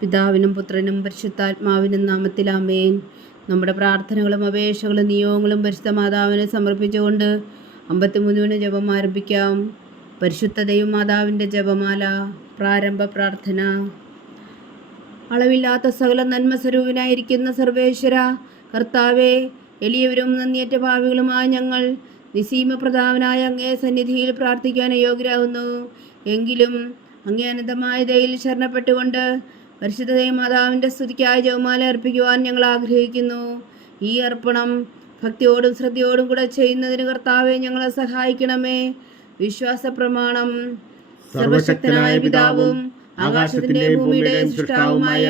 പിതാവിനും പുത്രനും പരിശുദ്ധാത്മാവിനും നാമത്തിൽ ആമേൻ. നമ്മുടെ പ്രാർത്ഥനകളും അപേക്ഷകളും നിയോഗങ്ങളും പരിശുദ്ധ മാതാവിനെ സമർപ്പിച്ചുകൊണ്ട് 53 ജപം ആരംഭിക്കാം. പരിശുദ്ധ ദൈവമാതാവിൻ്റെ ജപമാല. പ്രാരംഭ പ്രാർത്ഥന. അളവില്ലാത്ത സകല നന്മ സ്വരൂപനായിരിക്കുന്ന സർവേശ്വര കർത്താവേ, എളിയവരും നന്ദിയേറ്റ പാപികളുമായ ഞങ്ങൾ നിസീമ പ്രതാപനായ അങ്ങേ സന്നിധിയിൽ പ്രാർത്ഥിക്കാൻ യോഗ്യരാകുന്നു. എങ്കിലും അങ്ങേ അനന്തമായ ദയയിൽ ശരണപ്പെട്ടുകൊണ്ട് പരിശുദ്ധ മാതാവിൻ്റെ സ്തുതിക്കായി ജപമാല അർപ്പിക്കുവാൻ ഞങ്ങൾ ആഗ്രഹിക്കുന്നു. ഈ അർപ്പണം ഭക്തിയോടും ശ്രദ്ധയോടും കൂടെ ചെയ്യുന്നതിന് കർത്താവെ ഞങ്ങളെ സഹായിക്കണമേ. വിശ്വാസ പ്രമാണം. സർവശക്തനായ പിതാവും ആകാശത്തിന്റെ ഭൂമിയുടെയും സൃഷ്ടാവുമായ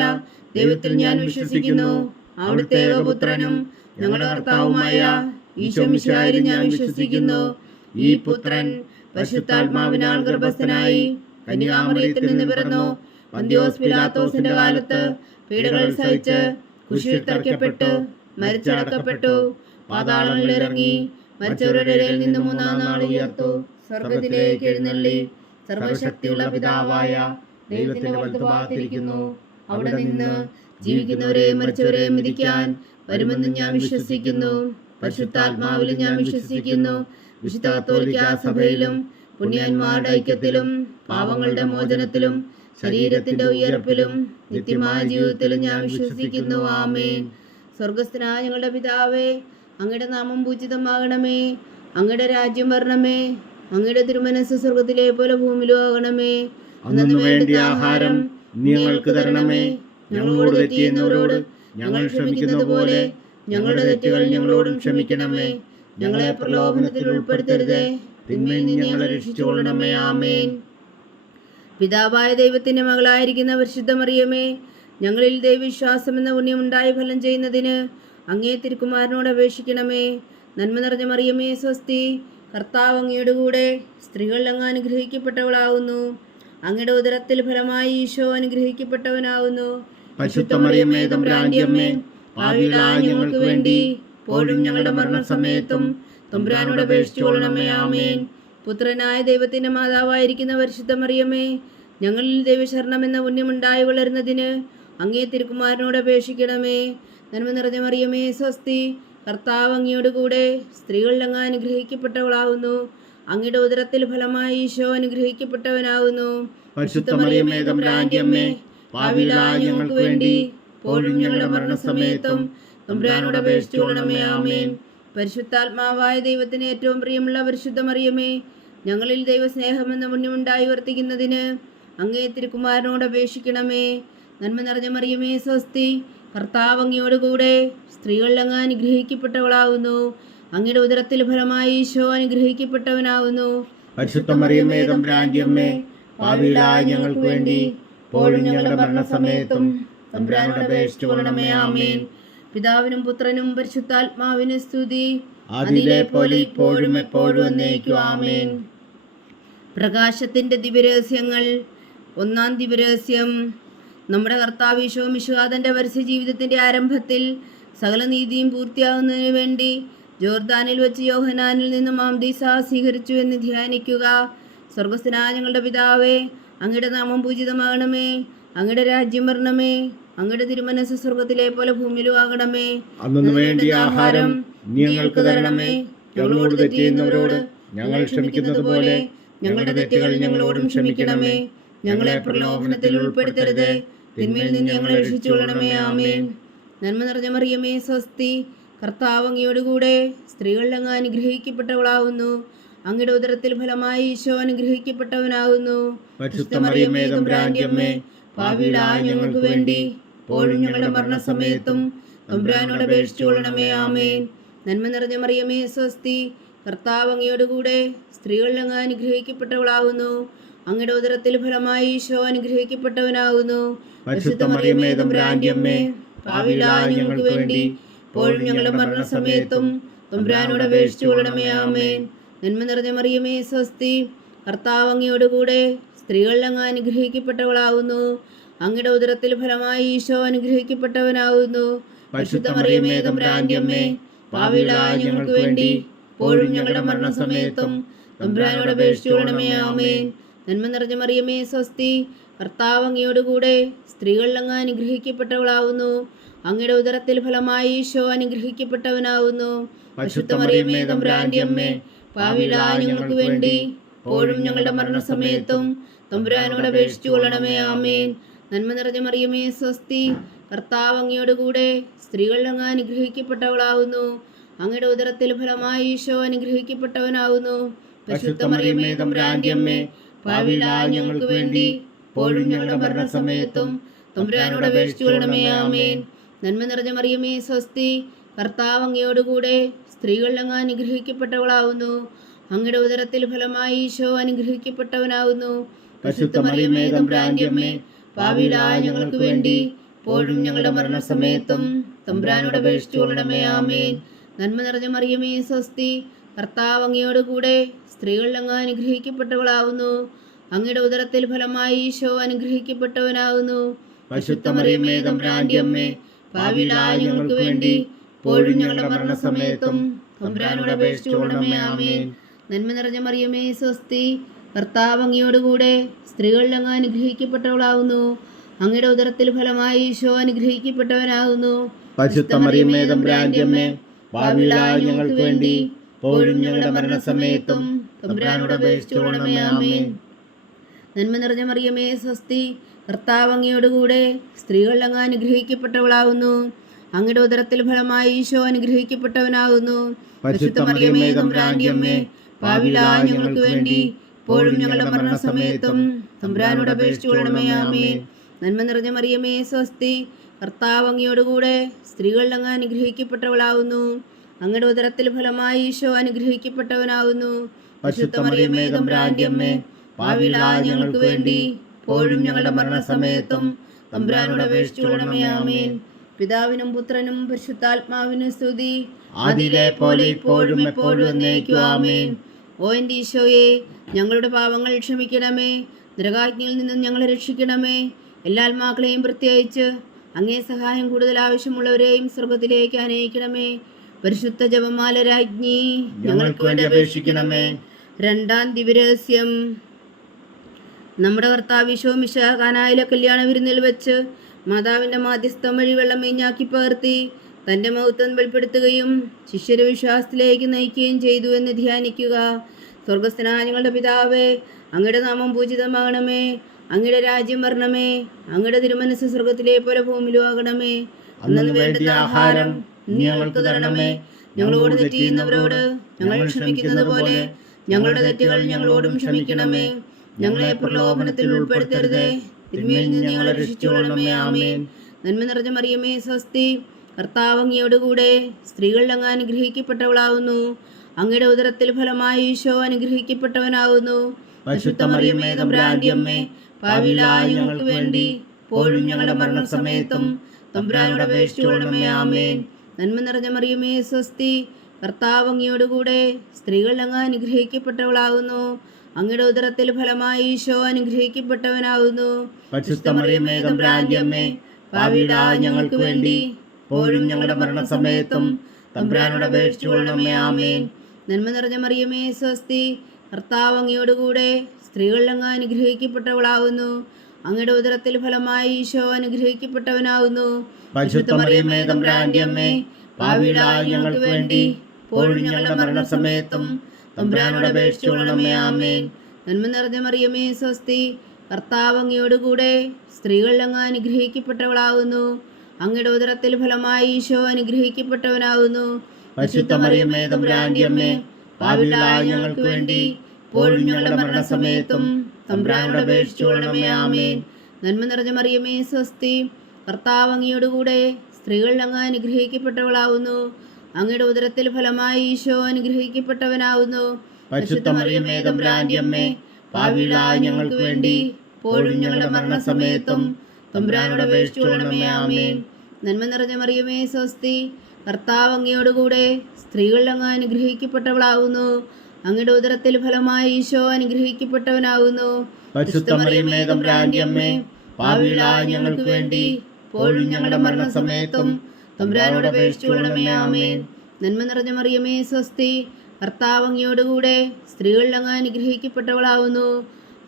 ദൈവത്തിൽ ഞാൻ വിശ്വസിക്കുന്നു. അവിടുത്തെ ഏകപുത്രനും ഞങ്ങളുടെ കർത്താവുമായ ഈശോ മിശിഹായിൽ ഞാൻ വിശ്വസിക്കുന്നു. ഈ പുത്രൻ പരിശുദ്ധാത്മാവിനാൽ ഗർഭസ്ഥനായി കന്യകാമറിയത്തിൽ നിന്ന് പിറന്നു. പന്തിയോസ് പിലാത്തോസിന്റെ കാലത്ത് പീഡകൾ സഹിച്ച് കുരിശിൽ തറയ്ക്കപ്പെട്ടു മരിച്ചടക്കപ്പെട്ടു. പാതാളങ്ങളിൽ ഇറങ്ങി മരിച്ചവരുടെ ഇടയിൽ നിന്ന് 3-ാം നാൾ ഉയർത്തു. സ്വർഗ്ഗത്തിലേക്ക് എഴുന്നള്ളി സർവശക്തിയുള്ള പിതാവായ ദൈവത്തിന്റെ വലത്തുഭാഗത്തിരിക്കുന്നു. അവിടെ നിന്ന് ജീവിക്കുന്നവരെയും മരിച്ചവരെയും വിധിക്കാൻ വരുമെന്ന് ഞാൻ വിശ്വസിക്കുന്നു. പരിശുദ്ധാത്മാവിൽ ഞാൻ വിശ്വസിക്കുന്നു. വിശുദ്ധ കത്തോലിക്കാ സഭയിലും പുണ്യന്മാരുടെ ഐക്യത്തിലും പാപങ്ങളുടെ മോചനത്തിലും ശരീരത്തിന്റെ ഉയർപ്പിലും നിത്യമായ ജീവിതത്തിലും ഞാൻ വിശ്വസിക്കുന്നു. ആമേൻ. സ്വർഗസ്ഥനായ ഞങ്ങളുടെ പിതാവേ, അങ്ങയുടെ നാമം പൂജിതമാകണമേ. അങ്ങയുടെ രാജ്യം വരണമേ. അങ്ങയുടെ തിരുമനസ്സ് സ്വർഗത്തിലെ പോലെ ഭൂമിയിലും ആകണമേ. അന്നു വേണ്ട ആഹാരം ഞങ്ങൾക്ക് തരണമേ. ഞങ്ങളോട് തെറ്റ് ചെയ്യുന്നവരോട് ഞങ്ങൾ ക്ഷമിക്കുന്നത് പോലെ ഞങ്ങളുടെ തെറ്റുകൾ ഞങ്ങളോടും ക്ഷമിക്കണമേ. ഞങ്ങളെ പ്രലോഭനത്തിൽ ഉൾപ്പെടുത്തരുതേ, തിന്മയിൽ നിന്ന് ഞങ്ങളെ രക്ഷിച്ചുകൊള്ളണമേ. ആമേൻ. പിതാവായ ദൈവത്തിന്റെ മകളായിരിക്കുന്ന പരിശുദ്ധ മറിയമേ, ഞങ്ങളിൽ ദൈവവിശ്വാസം എന്ന പുണ്യമുണ്ടായി ഫലം ചെയ്യുന്നതിന് അങ്ങേ തിരുക്കുമാരനോട് അപേക്ഷിക്കണമേ. നന്മ നിറഞ്ഞ മറിയമേ സ്വസ്തി, കർത്താവ് അങ്ങയുടെ കൂടെ സ്ത്രീകൾ അങ്ങ് അനുഗ്രഹിക്കപ്പെട്ടവളാകുന്നു. അങ്ങയുടെ ഉദരത്തിൽ ഫലമായി ഈശോ അനുഗ്രഹിക്കപ്പെട്ടവനാകുന്നു. പരിശുദ്ധ മറിയമേ തമ്പുരാന്റെ അമ്മേ, പാപികളായ ഞങ്ങൾക്ക് വേണ്ടി ഇപ്പോഴും ഞങ്ങളുടെ മരണസമയത്തും തമ്പുരാനോട് അപേക്ഷിച്ചുകൊള്ളണമേ. ആമേൻ. പുത്രനായ ദൈവത്തിന്റെ മാതാവായിരിക്കുന്ന പരിശുദ്ധ മറിയമേ, ഞങ്ങളിൽ ദൈവശരണം എന്ന പുണ്യമുണ്ടായി വളരുന്നതിന് അങ്ങേ തിരുക്കുമാരനോട് അപേക്ഷിക്കണമേ. നന്മ നിറഞ്ഞ മറിയമേ സ്വസ്തി, കർത്താവ് അങ്ങയോട് കൂടെ സ്ത്രീകൾ അങ്ങ് അനുഗ്രഹിക്കപ്പെട്ടവളാകുന്നു. അങ്ങയുടെ ഉദരത്തിൽ ഫലമായി ഈശോ അനുഗ്രഹിക്കപ്പെട്ടവനാകുന്നു. പരിശുദ്ധ മറിയമേ തമ്പുരാന്റെ അമ്മേ, പാപികളായ ഞങ്ങൾക്ക് വേണ്ടി ഇപ്പോഴും ഞങ്ങളുടെ മരണസമയത്തും തമ്പുരാനോട് അപേക്ഷിച്ചുകൊള്ളണമേ. ആമേൻ. പരിശുദ്ധാത്മാവായ ദൈവത്തിന് ഏറ്റവും പ്രിയമുള്ള പരിശുദ്ധ മറിയമേ, ഞങ്ങളിൽ ദൈവസ്നേഹമെന്ന പുണ്യമുണ്ടായി വർത്തിക്കുന്നതിന് അങ്ങേ തിരുക്കുമാരനോട് അപേക്ഷിക്കണമേ. നന്മ നിറഞ്ഞ മറിയമേ സ്വസ്തി, കർത്താവ് അങ്ങയോട് കൂടെ സ്ത്രീകൾ അങ്ങ് അനുഗ്രഹിക്കപ്പെട്ടവളാകുന്നു. അങ്ങയുടെ ഉദരത്തിൽ ഫലമായി ഈശോ അനുഗ്രഹിക്കപ്പെട്ടവനാകുന്നു. പരിശുദ്ധ മറിയമേ തമ്പുരാന്റെ അമ്മേ, പാപികളായ ഞങ്ങൾക്ക് വേണ്ടി ഇപ്പോഴും ഞങ്ങളുടെ മരണസമയത്തും തമ്പുരാനോട് അപേക്ഷിച്ചുകൊള്ളണമേ. ആമേൻ. പിതാവിനും പുത്രനും പരിശുദ്ധാത്മാവിന് സ്തുതി, അതിലെ പോലെ ഇപ്പോഴും എപ്പോഴും എന്നേക്കും. ആമേൻ. പ്രകാശത്തിന്റെ ദിവ്യരഹസ്യങ്ങൾ. 1-ാം ദിവ്യരഹസ്യം. നമ്മുടെ കർത്താവ് ഈശോ മിശിഹാ തന്റെ പരസ്യ ജീവിതത്തിന്റെ ആരംഭത്തിൽ സകല നീതിയും പൂർത്തിയാകുന്നതിന് വേണ്ടി ജോർദാനിൽ വെച്ച് യോഹന്നാനിൽ നിന്നും മാംദീസ സ്വീകരിച്ചു എന്ന് ധ്യാനിക്കുക. സ്വർഗസ്ഥനായ ഞങ്ങളുടെ പിതാവേ, അങ്ങയുടെ നാമം പൂജിതമാകണമേ. അങ്ങയുടെ രാജ്യം വരണമേ. അങ്ങയുടെ തിരുമനസ്സ് സ്വർഗത്തിലെ പോലെ ഭൂമിയിലും ആകണമേ. അന്നു വേണ്ട ആഹാരം ഞങ്ങൾക്ക് തരണമേ. ഞങ്ങളോട് തെറ്റ് ചെയ്യുന്നവരോട് ഞങ്ങൾ ക്ഷമിക്കുന്നത് പോലെ ഞങ്ങളുടെ തെറ്റുകൾ ഞങ്ങളോടും ക്ഷമിക്കണമേ. ഞങ്ങളെ പ്രലോഭനത്തിൽ ഉൾപ്പെടുത്തരുതേ, തിന്മയിൽ നിന്ന് ഞങ്ങളെ രക്ഷിച്ചുകൊള്ളണമേ. ആമേൻ. നന്മ നിറഞ്ഞ മറിയമേ സ്വസ്തി, കർത്താവ് അങ്ങയോട് കൂടെ സ്ത്രീകൾ അങ്ങ് അനുഗ്രഹിക്കപ്പെട്ടവളാകുന്നു. അങ്ങയുടെ ഉദരത്തിൽ ഫലമായി ഈശോ അനുഗ്രഹിക്കപ്പെട്ടവനാകുന്നു. പരിശുദ്ധ മറിയമേ തമ്പുരാന്റെ അമ്മേ, പാപികളായ ഞങ്ങൾക്ക് വേണ്ടി ഇപ്പോഴും ഞങ്ങളുടെ മരണസമയത്തും തമ്പുരാനോട് അപേക്ഷിച്ചുകൊള്ളണമേ. ആമേൻ. നന്മ നിറഞ്ഞ മറിയമേ സ്വസ്തി, കർത്താവ് അങ്ങയോട് കൂടെ സ്ത്രീകൾ അങ്ങ് അനുഗ്രഹിക്കപ്പെട്ടവളാകുന്നു. അങ്ങയുടെ ഉദരത്തിൽ ഫലമായി ഈശോ അനുഗ്രഹിക്കപ്പെട്ടവനാകുന്നു. പരിശുദ്ധ മറിയമേ തമ്പുരാന്റെ അമ്മേ, പാപികളായ ഞങ്ങൾക്ക് വേണ്ടി ഇപ്പോഴും ഞങ്ങളുടെ മരണസമയത്തും തമ്പുരാനോട് അപേക്ഷിച്ചുകൊള്ളണമേ. ആമേൻ. നന്മ നിറഞ്ഞ മറിയമേ സ്വസ്തി, കർത്താവ് അങ്ങയോട് കൂടെ സ്ത്രീകൾ അങ്ങ് അനുഗ്രഹിക്കപ്പെട്ടവളാകുന്നു. അങ്ങയുടെ ഉദരത്തിൽ ഫലമായി ഈശോ അനുഗ്രഹിക്കപ്പെട്ടവനാകുന്നു. പരിശുദ്ധ മറിയമേ തമ്പുരാന്റെ അമ്മേ, പാപികളായ ഞങ്ങൾക്ക് വേണ്ടി ഇപ്പോഴും ഞങ്ങളുടെ മരണസമയത്തും തമ്പുരാനോട് അപേക്ഷിച്ചുകൊള്ളണമേ. ആമേൻ. നന്മ നിറഞ്ഞ മറിയമേ സ്വസ്തി, കർത്താവ് അങ്ങയോട് കൂടെ സ്ത്രീകളിൽ അങ്ങ് അനുഗ്രഹിക്കപ്പെട്ടവളാവുന്നു. അങ്ങയുടെ ഉദരത്തിൽ ഫലമായി ഈശോ അനുഗ്രഹിക്കപ്പെട്ടവനാവുന്നു. പരിശുദ്ധ മറിയമേ തമ്പുരാന്റെ അമ്മേ, പാപികളായ ഞങ്ങൾക്ക് വേണ്ടി ഇപ്പോഴും ഞങ്ങളുടെ മരണസമയത്തും തമ്പുരാനോട് അപേക്ഷിച്ചു കൊള്ളണമേ. ആമേൻ. നന്മ നിറഞ്ഞ മറിയമേ സ്വസ്തി, കർത്താവ് അങ്ങയോട് കൂടെ സ്ത്രീകളിൽ അങ്ങ് അനുഗ്രഹിക്കപ്പെട്ടവളാവുന്നു. അങ്ങയുടെ ഉദരത്തിൽ ഫലമായി ഈശോ അനുഗ്രഹിക്കപ്പെട്ടവനാവുന്നു. പരിശുദ്ധ മറിയമേ തമ്പുരാന്റെ അമ്മേ, പാപികളായ ഞങ്ങൾക്ക് വേണ്ടി ഇപ്പോഴും ഞങ്ങളുടെ മരണസമയത്തും തമ്പുരാനോട് അപേക്ഷിച്ചു കൊള്ളണമേ. ആമേൻ. നന്മ നിറഞ്ഞ മറിയമേ സ്വസ്തി, കർത്താവ് അങ്ങയോട് കൂടെ സ്ത്രീകളിൽ അങ്ങ് അനുഗ്രഹിക്കപ്പെട്ടവളാവുന്നു. അങ്ങയുടെ ഉദരത്തിൽ ഫലമായി ഈശോ അനുഗ്രഹിക്കപ്പെട്ടവനാവുന്നു. പരിശുദ്ധ മറിയമേ തമ്പുരാന്റെ അമ്മേ, പാപികളായ ഞങ്ങൾക്ക് വേണ്ടി ഇപ്പോഴും ഞങ്ങളുടെ മരണസമയത്തും തമ്പുരാനോട് അപേക്ഷിച്ചു കൊള്ളണമേ. ആമേൻ. നന്മ നിറഞ്ഞ മറിയമേ സ്വസ്തി, കർത്താവ് അങ്ങയോട് കൂടെ സ്ത്രീകളിൽ അങ്ങ് അനുഗ്രഹിക്കപ്പെട്ടവളാവുന്നു. അങ്ങയുടെ ഉദരത്തിൽ ഫലമായി ഈശോ അനുഗ്രഹിക്കപ്പെട്ടവനാവുന്നു. പരിശുദ്ധ മറിയമേ തമ്പുരാന്റെ അമ്മേ, പാപികളായ ഞങ്ങൾക്ക് വേണ്ടി ഇപ്പോഴും ഞങ്ങളുടെ മരണസമയത്തും തമ്പുരാനോട് അപേക്ഷിച്ചു കൊള്ളണമേ. ആമേൻ. നന്മ നിറഞ്ഞ മറിയമേ സ്വസ്തി, കർത്താവ് അങ്ങയോട് കൂടെ സ്ത്രീകളിൽ അങ്ങ് അനുഗ്രഹിക്കപ്പെട്ടവളാവുന്നു. അങ്ങയുടെ ഉദരത്തിൽ ഫലമായി ഈശോ അനുഗ്രഹിക്കപ്പെട്ടവനാകുന്നു. പരിശുദ്ധ മറിയമേ തമ്പുരാന്റെ അമ്മേ, പാപികളായ ഞങ്ങൾക്ക് വേണ്ടി ഇപ്പോഴും ഞങ്ങളുടെ മരണസമയത്തും തമ്പുരാനോട് അപേക്ഷിച്ചു കൊള്ളണമേ. ആമേൻ. നന്മ നിറഞ്ഞ മറിയമേ സ്വസ്തി, കർത്താവ് അങ്ങയോട് കൂടെ സ്ത്രീകളിൽ അങ്ങ് അനുഗ്രഹിക്കപ്പെട്ടവളാവുന്നു. അങ്ങയുടെ ഉദരത്തിൽ ഫലമായി ഈശോ അനുഗ്രഹിക്കപ്പെട്ടവനാകുന്നു. പരിശുദ്ധ മറിയമേ തമ്പുരാന്റെ അമ്മേ, പാപികളായ ഞങ്ങൾക്ക് വേണ്ടി ഇപ്പോഴും ഞങ്ങളുടെ മരണസമയത്തും തമ്പുരാനോട് അപേക്ഷിച്ചു കൊള്ളണമേ. ആമേൻ. നന്മ നിറഞ്ഞ മറിയമേ സ്വസ്തി, കർത്താവ് അങ്ങയോട് കൂടെ സ്ത്രീകളിൽ അങ്ങ് അനുഗ്രഹിക്കപ്പെട്ടവളാവുന്നു. അങ്ങയുടെ ഉദരത്തിൽ ഫലമായി ഈശോ അനുഗ്രഹിക്കപ്പെട്ടവനാവുന്നു. പരിശുദ്ധ മറിയമേ തമ്പുരാന്റെ അമ്മേ, പാപികളായ ഞങ്ങൾക്ക് വേണ്ടി ഇപ്പോഴും ഞങ്ങളുടെ മരണസമയത്തും തമ്പുരാനോട് അപേക്ഷിച്ചു കൊള്ളണമേ. ആമേൻ. പിതാവിനും പുത്രനും പരിശുദ്ധാത്മാവിനും സ്തുതി, ആദിയിലെ പോലെ ഇപ്പോഴും എപ്പോഴും എന്നേക്കും. ആമേൻ. ഓ എൻ്റെ ഈശോയെ, ഞങ്ങളുടെ പാപങ്ങൾ ക്ഷമിക്കണമേ. നരകാഗ്നിയിൽ നിന്നും ഞങ്ങളെ രക്ഷിക്കണമേ. എല്ലാ ആത്മാക്കളെയും പ്രത്യേകിച്ച് അങ്ങേ സഹായം കൂടുതൽ ആവശ്യമുള്ളവരെയും സ്വർഗത്തിലേക്ക് അനയിക്കണമേ. പരിശുദ്ധ ജപമാല രാജ്ഞി, ഞങ്ങൾക്ക് വേണ്ടി അപേക്ഷിക്കണമേ. രണ്ടാം ദിവ്യരഹസ്യം. നമ്മുടെ കർത്താവ് ഈശോ മിശിഹാ കാനായിലെ കല്യാണ വിരുന്നിൽ വെച്ച് മാതാവിൻ്റെ മാധ്യസ്ഥം വഴി വെള്ളം വീഞ്ഞാക്കി പകർത്തി തൻ്റെ മഹത്വം വെളിപ്പെടുത്തുകയും ശിഷ്യരെ വിശ്വാസത്തിലേക്ക് നയിക്കുകയും ചെയ്തു എന്ന് ധ്യാനിക്കുക. സ്വർഗസ്ഥനായ ഞങ്ങളുടെ പിതാവേ, അങ്ങയുടെ നാമം പൂജിതമാകണമേ. അങ്ങയുടെ രാജ്യം വരണമേ. അങ്ങയുടെ തിരുമനസ്സ് സ്വർഗത്തിലെ പോലെ ഭൂമിയിലും ആകണമേ. അന്നു വേണ്ട ആഹാരം ഞങ്ങൾക്ക് തരണമേ. ഞങ്ങളോട് തെറ്റ് ചെയ്യുന്നവരോട് ഞങ്ങൾ ക്ഷമിക്കുന്നത് പോലെ ഞങ്ങളുടെ തെറ്റുകൾ ഞങ്ങളോടും ക്ഷമിക്കണമേ. ഞങ്ങളെ പ്രലോഭനത്തിൽ ഉൾപ്പെടുത്തരുതേ, തിന്മയിൽ നിന്ന് ഞങ്ങളെ രക്ഷിച്ചുകൊള്ളണമേ. ആമേൻ. നന്മ നിറഞ്ഞ മറിയമേ സ്വസ്തി, കർത്താവ് അങ്ങയോട് കൂടെ സ്ത്രീകളിൽ അങ്ങ് അനുഗ്രഹിക്കപ്പെട്ടവളാവുന്നു. അങ്ങയുടെ ഉദരത്തിൽ ഫലമായി ഈശോ അനുഗ്രഹിക്കപ്പെട്ടവനാവുന്നു. പരിശുദ്ധ മറിയമേ തമ്പുരാന്റെ അമ്മേ, പാപികളായ ഞങ്ങൾക്ക് വേണ്ടി ഇപ്പോഴും ഞങ്ങളുടെ മരണസമയത്തും തമ്പുരാനോട് അപേക്ഷിച്ചു കൊള്ളണമേ. ആമേൻ. നന്മ നിറഞ്ഞ മറിയമേ സ്വസ്തി, കർത്താവ് അങ്ങയോട് കൂടെ സ്ത്രീകളിൽ അങ്ങ് അനുഗ്രഹിക്കപ്പെട്ടവളാവുന്നു. അങ്ങയുടെ ഉദരത്തിൽ ഫലമായി ഈശോ അനുഗ്രഹിക്കപ്പെട്ടവനാവുന്നു. പരിശുദ്ധ മറിയമേ തമ്പുരാന്റെ അമ്മേ, പാപികളായ ഞങ്ങൾക്ക് വേണ്ടി ഇപ്പോഴും ഞങ്ങളുടെ മരണസമയത്തും തമ്പുരാനോട് അപേക്ഷിച്ചു കൊള്ളണമേ. ആമേൻ. നന്മ നിറഞ്ഞ മറിയമേ സ്വസ്തി, കർത്താവ് അങ്ങയോട് കൂടെ സ്ത്രീകളിൽ അങ്ങ് അനുഗ്രഹിക്കപ്പെട്ടവളാവുന്നു. അങ്ങയുടെ ഉദരത്തിൽ ഫലമായി ഈശോ അനുഗ്രഹിക്കപ്പെട്ടവനാവുന്നു. പരിശുദ്ധ മറിയമേ തമ്പുരാന്റെ അമ്മേ, പാപികളായ ഞങ്ങൾക്ക് വേണ്ടി ഇപ്പോഴും ഞങ്ങളുടെ മരണസമയത്തും തമ്പുരാനോട് അപേക്ഷിച്ചു കൊള്ളണമേ. ആമേൻ. നന്മ നിറഞ്ഞ മറിയമേ സ്വസ്തി, കർത്താവ് അങ്ങയോട് കൂടെ സ്ത്രീകളിൽ അങ്ങ് അനുഗ്രഹിക്കപ്പെട്ടവളാവുന്നു. അങ്ങയുടെ ഉദരത്തിൽ ഫലമായി ഈശോ അനുഗ്രഹിക്കപ്പെട്ടവനാവുന്നു. പരിശുദ്ധ മറിയമേ തമ്പുരാന്റെ അമ്മേ, പാപികളായ ഞങ്ങൾക്ക് വേണ്ടി ഇപ്പോഴും ഞങ്ങളുടെ മരണസമയത്തും തമ്പുരാനോട് അപേക്ഷിച്ചു കൊള്ളണമേ. ആമേൻ. നന്മ നിറഞ്ഞ മറിയമേ സ്വസ്തി, കർത്താവ് അങ്ങയോട് കൂടെ സ്ത്രീകളിൽ അങ്ങ് അനുഗ്രഹിക്കപ്പെട്ടവളാവുന്നു. അങ്ങയുടെ ഉദരത്തിൽ ഫലമായി ഈശോ അനുഗ്രഹിക്കപ്പെട്ടവനാവുന്നു. പരിശുദ്ധ മറിയമേ തമ്പുരാന്റെ അമ്മേ, പാപികളായ ഞങ്ങൾക്ക് വേണ്ടി ഇപ്പോഴും ഞങ്ങളുടെ മരണസമയത്തും തമ്പുരാനോട് അപേക്ഷിച്ചു കൊള്ളണമേ. ആമേൻ. നന്മ നിറഞ്ഞ മറിയമേ സ്വസ്തി, കർത്താവ് അങ്ങയോട് കൂടെ സ്ത്രീകളിൽ അങ്ങ് അനുഗ്രഹിക്കപ്പെട്ടവളാവുന്നു. അങ്ങയുടെ ഉദരത്തിൽ ഫലമായി ഈശോ അനുഗ്രഹിക്കപ്പെട്ടവനാവുന്നു. പരിശുദ്ധ മറിയമേ തമ്പുരാന്റെ അമ്മേ, പാപികളായ ഞങ്ങൾക്ക് വേണ്ടി ഇപ്പോഴും ഞങ്ങളുടെ മരണസമയത്തും തമ്പുരാനോട് അപേക്ഷിച്ചു കൊള്ളണമേ. ആമേൻ. നന്മ നിറഞ്ഞ മറിയമേ സ്വസ്തി, കർത്താവ് അങ്ങയോട് കൂടെ സ്ത്രീകളിൽ അങ്ങ് അനുഗ്രഹിക്കപ്പെട്ടവളാവുന്നു.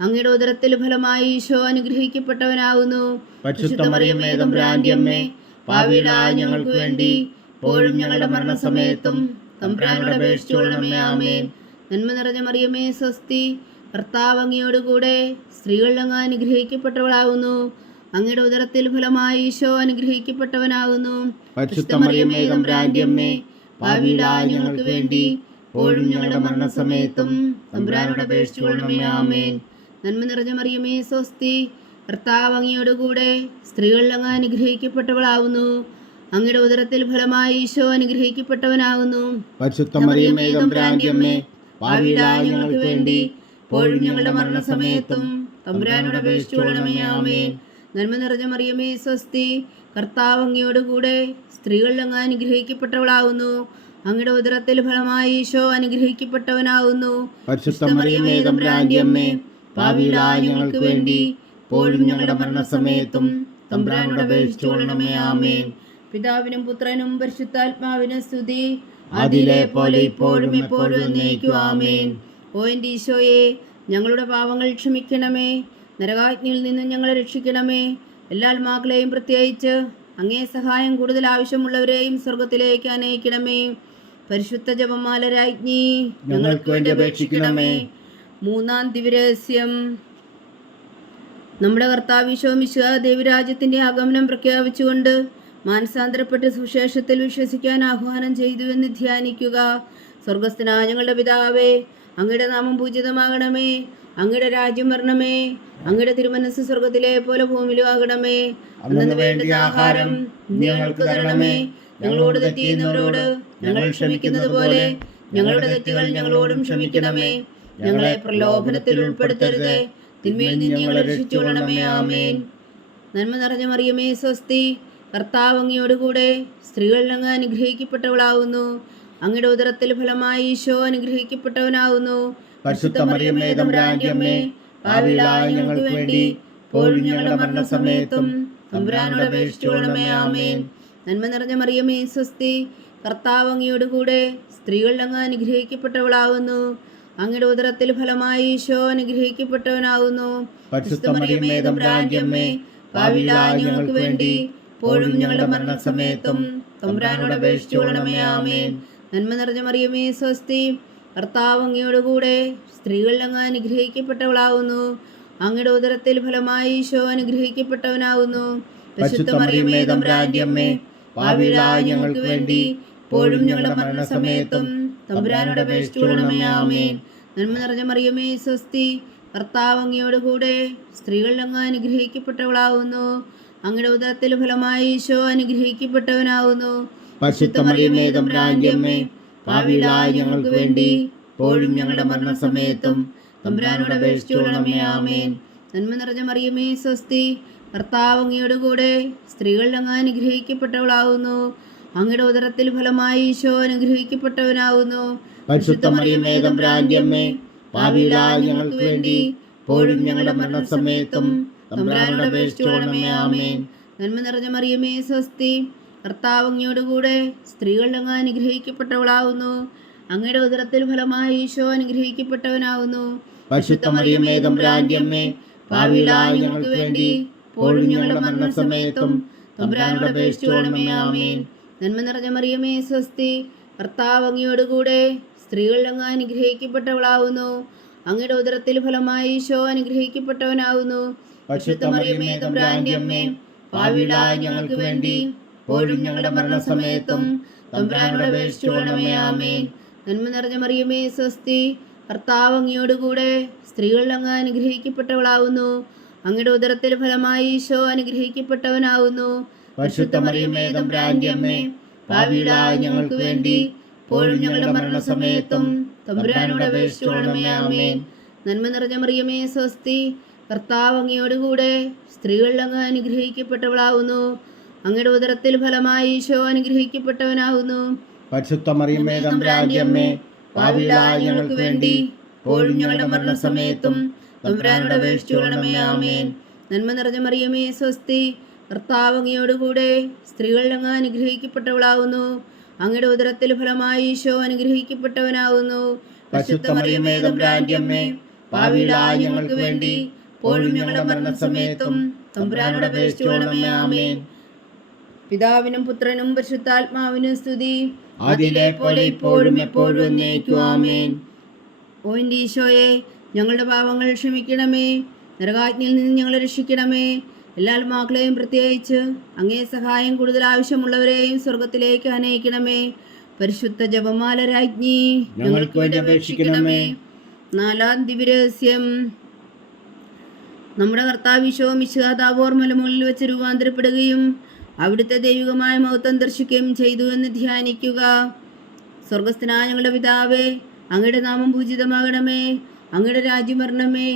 അങ്ങയുടെ ഉദരത്തിൽ ഫലമായി ഈശോ അനുഗ്രഹിക്കപ്പെട്ടവനാകുന്നു. പരിശുദ്ധ മറിയമേ തമ്പുരാന്റെ അമ്മേ, പാപികളായ ഞങ്ങൾക്ക് വേണ്ടി ഇപ്പോഴും ഞങ്ങളുടെ മരണസമയത്തും തമ്പുരാനോട് അപേക്ഷിച്ചുകൊള്ളണമേ. ആമേൻ. നന്മ നിറഞ്ഞ മറിയമേ സ്വസ്തി, കർത്താവ് അങ്ങയോടുകൂടെ സ്ത്രീകളിൽ അങ്ങ് അനുഗ്രഹിക്കപ്പെട്ടവളാകുന്നു. അങ്ങയുടെ ഉദരത്തിൽ ഫലമായി ഈശോ അനുഗ്രഹിക്കപ്പെട്ടവനാകുന്നു. പരിശുദ്ധ മറിയമേ തമ്പുരാന്റെ അമ്മേ, പാപികളായ ഞങ്ങൾക്ക് വേണ്ടി ഇപ്പോഴും ഞങ്ങളുടെ മരണസമയത്തും തമ്പുരാനോട് അപേക്ഷിച്ചുകൊള്ളണമേ. ആമേൻ. നന്മ നിറഞ്ഞ മറിയമേ സ്വസ്തി, കർത്താവ് അങ്ങയോടുകൂടെ സ്ത്രീകളിൽ അങ്ങ് അനുഗ്രഹിക്കപ്പെട്ടവളാകുന്നു. അങ്ങയുടെ ഉദരത്തിൽ ഫലമായി ഈശോ അനുഗ്രഹിക്കപ്പെട്ടവനാകുന്നു. പരിശുദ്ധ മറിയമേ തമ്പുരാന്റെ അമ്മേ, പാപികളായ ഞങ്ങൾക്ക് വേണ്ടി ഇപ്പോഴും ഞങ്ങളുടെ മരണസമയത്തും തമ്പുരാനോട് അപേക്ഷിച്ചുകൊള്ളണമേ. ആമേൻ. നന്മ നിറഞ്ഞ മറിയമേ സ്വസ്തി, കർത്താവ് അങ്ങയോടുകൂടെ സ്ത്രീകളിൽ അങ്ങ് അനുഗ്രഹിക്കപ്പെട്ടവളാകുന്നു. അങ്ങയുടെ ഉദരത്തിൽ ഫലമായി ഈശോ അനുഗ്രഹിക്കപ്പെട്ടവനാകുന്നു. പരിശുദ്ധ മറിയമേ തമ്പുരാന്റെ അമ്മേ, പാപികളായ ഞങ്ങൾക്ക് വേണ്ടി ഇപ്പോഴും ഞങ്ങളുടെ മരണസമയത്തും തമ്പുരാനോട് അപേക്ഷിച്ചുകൊള്ളണമേ. ആമേൻ. പിതാവിനും പുത്രനും പരിശുദ്ധാത്മാവിനും സ്തുതി, അതിലെ പോലെ ഇപ്പോഴും എപ്പോഴും എന്നേക്കും. ആമേൻ. ഓ എൻ്റെ ഈശോയെ, ഞങ്ങളുടെ പാപങ്ങൾ ക്ഷമിക്കണമേ. നരകാഗ്നിയിൽ നിന്നും ഞങ്ങളെ രക്ഷിക്കണമേ. എല്ലാ ആത്മാക്കളെയും പ്രത്യേകിച്ച് അങ്ങേ സഹായം കൂടുതൽ ആവശ്യമുള്ളവരെയും സ്വർഗത്തിലേക്ക് അനയിക്കണമേ. പരിശുദ്ധ ജപമാല രാജ്ഞി, ഞങ്ങൾക്ക് വേണ്ടി അപേക്ഷിക്കണമേ. മൂന്നാം ദിവ്യരഹസ്യം. നമ്മുടെ കർത്താവ് ഈശോ മിശിഹാ ദൈവരാജ്യത്തിന്റെ ആഗമനം പ്രഖ്യാപിച്ചുകൊണ്ട് മാനസാന്തരപ്പെട്ട് സുവിശേഷത്തിൽ വിശ്വസിക്കാൻ ആഹ്വാനം ചെയ്തു എന്ന് ധ്യാനിക്കുക. സ്വർഗസ്ഥനായ ഞങ്ങളുടെ പിതാവേ, അങ്ങയുടെ നാമം പൂജിതമാകണമേ. അങ്ങയുടെ രാജ്യം വരണമേ. അങ്ങയുടെ തിരുമനസ് സ്വർഗത്തിലെ പോലെ ഭൂമിയിലും ആകണമേ. അന്നു വേണ്ടിയ ആഹാരം ഞങ്ങൾക്ക് തരണമേ. ഞങ്ങളോട് തെറ്റ് ചെയ്യുന്നവരോട് ഞങ്ങൾ ക്ഷമിക്കുന്നത് പോലെ ഞങ്ങളുടെ തെറ്റുകൾ ഞങ്ങളോടും ക്ഷമിക്കണമേ. ഞങ്ങളെ പ്രലോഭനത്തിൽ ഉൾപ്പെടുത്തരുത്, തിന്മയിൽ നിന്ന് ഞങ്ങളെ രക്ഷിച്ചുകൊള്ളണമേ. ആമേൻ. നന്മ നിറഞ്ഞ മറിയമേ സ്വസ്തി, കർത്താവ് അങ്ങയോടുകൂടെ സ്ത്രീകളിൽ അങ്ങ് അനുഗ്രഹിക്കപ്പെട്ടവളാകുന്നു. അങ്ങയുടെ ഉദരത്തിൽ ഫലമായി ഈശോ അനുഗ്രഹിക്കപ്പെട്ടവനാകുന്നു. പരിശുദ്ധ മറിയമേ തമ്പുരാന്റെ അമ്മേ, പാപികളായ ഞങ്ങൾക്ക് വേണ്ടി ഇപ്പോഴും ഞങ്ങളുടെ മരണസമയത്തും തമ്പുരാനോട് അപേക്ഷിച്ചുകൊള്ളണമേ. ആമേൻ. നന്മ നിറഞ്ഞ മറിയമേ സ്വസ്തി, കർത്താവ് അങ്ങയോടുകൂടെ സ്ത്രീകളിൽ അങ്ങ് അനുഗ്രഹിക്കപ്പെട്ടവളാകുന്നു. അങ്ങയുടെ ഉദരത്തിൽ ഫലമായി ഈശോ അനുഗ്രഹിക്കപ്പെട്ടവനാകുന്നു. പരിശുദ്ധ മറിയമേ തമ്പുരാന്റെ അമ്മേ, പാപികളായ ഞങ്ങൾക്ക് വേണ്ടി ഇപ്പോഴും ഞങ്ങളുടെ മരണസമയത്തും തമ്പുരാനോട് അപേക്ഷിച്ചുകൊള്ളണമേ. ആമേൻ. നന്മ നിറഞ്ഞ മറിയമേ സ്വസ്തി, കർത്താവ് അങ്ങയോടുകൂടെ സ്ത്രീകളിൽ അങ്ങ് അനുഗ്രഹിക്കപ്പെട്ടവളാകുന്നു. അങ്ങയുടെ ഉദരത്തിൽ ഫലമായി ഈശോ അനുഗ്രഹിക്കപ്പെട്ടവനാകുന്നു. പരിശുദ്ധ മറിയമേ തമ്പുരാന്റെ അമ്മേ, പാപികളായ ഞങ്ങൾക്ക് വേണ്ടി ഇപ്പോഴും ഞങ്ങളുടെ മരണസമയത്തും തമ്പുരാനോട് അപേക്ഷിച്ചുകൊള്ളണമേ. ആമേൻ. നന്മ നിറഞ്ഞ മറിയമേ സ്വസ്തി, കർത്താവ് അങ്ങയോടുകൂടെ സ്ത്രീകളിൽ അങ്ങ് അനുഗ്രഹിക്കപ്പെട്ടവളാകുന്നു. അങ്ങയുടെ ഉദരത്തിൽ ഫലമായി ഈശോ അനുഗ്രഹിക്കപ്പെട്ടവനാകുന്നു. പരിശുദ്ധ മറിയമേ തമ്പുരാന്റെ അമ്മേ, പാപികളായ ഞങ്ങൾക്ക് വേണ്ടി ഇപ്പോഴും ഞങ്ങളുടെ മരണസമയത്തും തമ്പുരാനോട് അപേക്ഷിച്ചുകൊള്ളണമേ. ആമേൻ. നന്മ നിറഞ്ഞ മറിയമേ സ്വസ്തി, കർത്താവ് അങ്ങയോടുകൂടെ സ്ത്രീകളിൽ അങ്ങ് അനുഗ്രഹിക്കപ്പെട്ടവളാകുന്നു. അങ്ങയുടെ ഉദരത്തിൽ ഫലമായി ഈശോ അനുഗ്രഹിക്കപ്പെട്ടവനാകുന്നു. പരിശുദ്ധ മറിയമേ തമ്പുരാന്റെ അമ്മേ, പാപികളായ ഞങ്ങൾക്ക് വേണ്ടി ഇപ്പോഴും ഞങ്ങളുടെ മരണസമയത്തും തമ്പുരാനോട് അപേക്ഷിച്ചുകൊള്ളണമേ. ആമേൻ. നന്മ നിറഞ്ഞ മറിയമേ സ്വസ്തി, കർത്താവ് അങ്ങയോടുകൂടെ സ്ത്രീകളിൽ അങ്ങ് അനുഗ്രഹിക്കപ്പെട്ടവളാകുന്നു. അങ്ങയുടെ ഉദരത്തിൽ ഫലമായി ഈശോ അനുഗ്രഹിക്കപ്പെട്ടവനാകുന്നു. പരിശുദ്ധ മറിയമേ തമ്പുരാന്റെ അമ്മേ, പാപികളായ ഞങ്ങൾക്ക് വേണ്ടി ഇപ്പോഴും ഞങ്ങളുടെ മരണസമയത്തും തമ്പുരാനോട് അപേക്ഷിച്ചുകൊള്ളണമേ. ആമേൻ. നന്മ നിറഞ്ഞ മറിയമേ സ്വസ്തി, കർത്താവ് അങ്ങയോടുകൂടെ സ്ത്രീകളിൽ അങ്ങ് അനുഗ്രഹിക്കപ്പെട്ടവളാകുന്നു. അങ്ങയുടെ ഉദരത്തിൽ ഫലമായി ഈശോ അനുഗ്രഹിക്കപ്പെട്ടവനാകുന്നു. പരിശുദ്ധ മറിയമേ തമ്പുരാന്റെ അമ്മേ, പാപികളായ ഞങ്ങൾക്ക് വേണ്ടി ഇപ്പോഴും ഞങ്ങളുടെ മരണസമയത്തും തമ്പുരാനോട് അപേക്ഷിച്ചുകൊള്ളണമേ. ആമേൻ. നന്മ നിറഞ്ഞ മറിയമേ സ്വസ്തി, കർത്താവ് അങ്ങയോടുകൂടെ സ്ത്രീകളിൽ അങ്ങ് അനുഗ്രഹിക്കപ്പെട്ടവളാകുന്നു. അങ്ങയുടെ ഉദരത്തിൽ ഫലമായി ഈശോ അനുഗ്രഹിക്കപ്പെട്ടവനാകുന്നു. പരിശുദ്ധ മറിയമേ തമ്പുരാന്റെ അമ്മേ, പാപികളായ ഞങ്ങൾക്ക് വേണ്ടി ഇപ്പോഴും ഞങ്ങളുടെ മരണസമയത്തും തമ്പുരാനോട് അപേക്ഷിച്ചുകൊള്ളണമേ. ആമേൻ. നന്മ നിറഞ്ഞ മറിയമേ സ്വസ്തി, കർത്താവ് അങ്ങയോടുകൂടെ സ്ത്രീകളിൽ അങ്ങ് അനുഗ്രഹിക്കപ്പെട്ടവളാകുന്നു. അങ്ങയുടെ ഉദരത്തിൽ ഫലമായി ഈശോ അനുഗ്രഹിക്കപ്പെട്ടവനാകുന്നു. പരിശുദ്ധ മറിയമേ തമ്പുരാന്റെ അമ്മേ, പാപികളായ ഞങ്ങൾക്ക് വേണ്ടി ഇപ്പോഴും ഞങ്ങളുടെ മരണസമയത്തും തമ്പുരാനോട് അപേക്ഷിച്ചുകൊള്ളണമേ. ആമേൻ. നന്മ നിറഞ്ഞ മറിയമേ സ്വസ്തി, കർത്താവ് അങ്ങയോടുകൂടെ സ്ത്രീകളിൽ അങ്ങ് അനുഗ്രഹിക്കപ്പെട്ടവളാകുന്നു. അങ്ങയുടെ ഉദരത്തിൽ ഫലമായി ഈശോ അനുഗ്രഹിക്കപ്പെട്ടവനാകുന്നു. പരിശുദ്ധ മറിയമേ തമ്പുരാന്റെ അമ്മേ, പാപികളായ ഞങ്ങൾക്ക് വേണ്ടി ഇപ്പോഴും ഞങ്ങളുടെ മരണസമയത്തും തമ്പുരാനോട് അപേക്ഷിച്ചുകൊള്ളണമേ. ആമേൻ. പിതാവിനും പുത്രനും പരിശുദ്ധാത്മാവിനും സ്തുതി, അതിലെ പോലെ ഇപ്പോഴും എപ്പോഴും എന്നേക്കും. ആമേൻ. ഓ എൻ്റെ ഈശോയെ, ഞങ്ങളുടെ പാപങ്ങൾ ക്ഷമിക്കണമേ, നരകാജ്ഞയിൽ നിന്ന് ഞങ്ങളെ രക്ഷിക്കണമേ. എല്ലാ ആത്മാക്കളെയും പ്രത്യേകിച്ച് അങ്ങേ സഹായം കൂടുതൽ ആവശ്യമുള്ളവരെയും സ്വർഗത്തിലേക്ക് അനയിക്കണമേ. പരിശുദ്ധ ജപമാല രാജ്ഞി, ഞങ്ങൾക്ക് വേണ്ടി അപേക്ഷിക്കണമേ. നാലാം ദിവ്യരഹസ്യം. നമ്മുടെ കർത്താവ് ഈശോ മിശിഹാ താബോർ മലമുകളിൽ വെച്ച് രൂപാന്തരപ്പെടുകയും അവിടുത്തെ ദൈവികമായ മഹത്വം ദർശിക്കുകയും ചെയ്തു എന്ന് ധ്യാനിക്കുക. സ്വർഗസ്ഥനായ ഞങ്ങളുടെ പിതാവേ, അങ്ങയുടെ നാമം പൂജിതമാകണമേ, അങ്ങയുടെ രാജ്യം വരണമേ,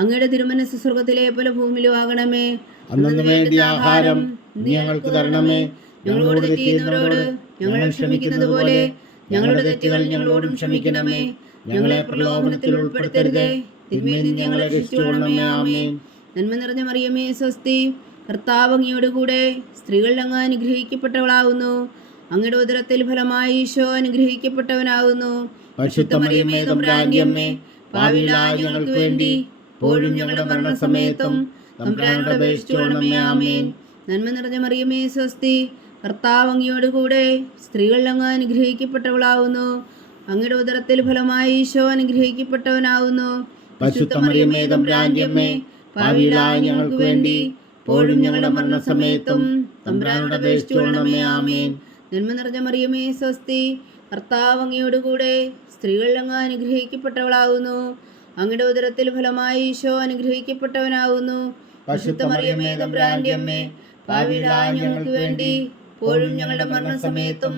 അങ്ങയുടെ തിരുമനസ്സ് സ്വർഗത്തിലെ പോലെ ഭൂമിയിലും ആകണമേ. അന്നു വേണ്ടിയ ആഹാരം നീ ഞങ്ങൾക്ക് തരണമേ. ഞങ്ങളോട് തെറ്റ് ചെയ്യുന്നവരോട് ഞങ്ങൾ ക്ഷമിക്കുന്നത് പോലെ ഞങ്ങളുടെ തെറ്റുകൾ ഞങ്ങളോടും ക്ഷമിക്കണമേ. ഞങ്ങളെ പ്രലോഭനത്തിൽ ഉൾപ്പെടുത്തരുതേ, തിന്മയിൽ നിന്ന് ഞങ്ങളെ രക്ഷിച്ചുകൊള്ളണമേ. ആമേൻ. നന്മ നിറഞ്ഞ മറിയമേ സ്വസ്തി, കർത്താവ് അങ്ങയോട് കൂടെ സ്ത്രീകൾ അങ്ങ് അനുഗ്രഹിക്കപ്പെട്ടവളാകുന്നു. അങ്ങയുടെ ഉദരത്തിൽ ഫലമായി ഈശോ അനുഗ്രഹിക്കപ്പെട്ടവനാകുന്നു. പരിശുദ്ധ മറിയമേ തമ്പുരാന്റെ അമ്മേ, പാപികളായ ഞങ്ങൾക്ക് വേണ്ടി ഇപ്പോഴും ഞങ്ങളുടെ മരണസമയത്തും തമ്പുരാനോട് അപേക്ഷിച്ചുകൊള്ളണമേ. ആമേൻ. നന്മ നിറഞ്ഞ മറിയമേ സ്വസ്തി, കർത്താവ് അങ്ങയോട് കൂടെ സ്ത്രീകൾ അങ്ങ് അനുഗ്രഹിക്കപ്പെട്ടവളാകുന്നു. അങ്ങയുടെ ഉദരത്തിൽ ഫലമായി ഈശോ അനുഗ്രഹിക്കപ്പെട്ടവനാകുന്നു. പരിശുദ്ധ മറിയമേ തമ്പുരാന്റെ അമ്മേ, പാപികളായ ഞങ്ങൾക്ക് വേണ്ടി ഇപ്പോഴും ഞങ്ങളുടെ മരണസമയത്തും തമ്പുരാനോട് അപേക്ഷിച്ചുകൊള്ളണമേ. ആമേൻ. നന്മ നിറഞ്ഞ മറിയമേ സ്വസ്തി, കർത്താവ് അങ്ങയോട് കൂടെ സ്ത്രീകൾ അങ്ങ് അനുഗ്രഹിക്കപ്പെട്ടവളാകുന്നു. അങ്ങയുടെ ഉദരത്തിൽ ഫലമായി ഈശോ അനുഗ്രഹിക്കപ്പെട്ടവനാകുന്നു. പരിശുദ്ധ മറിയമേ തമ്പുരാന്റെ അമ്മേ, പാപികളായ ഞങ്ങൾക്ക് വേണ്ടി ഇപ്പോഴും ഞങ്ങളുടെ മരണസമയത്തും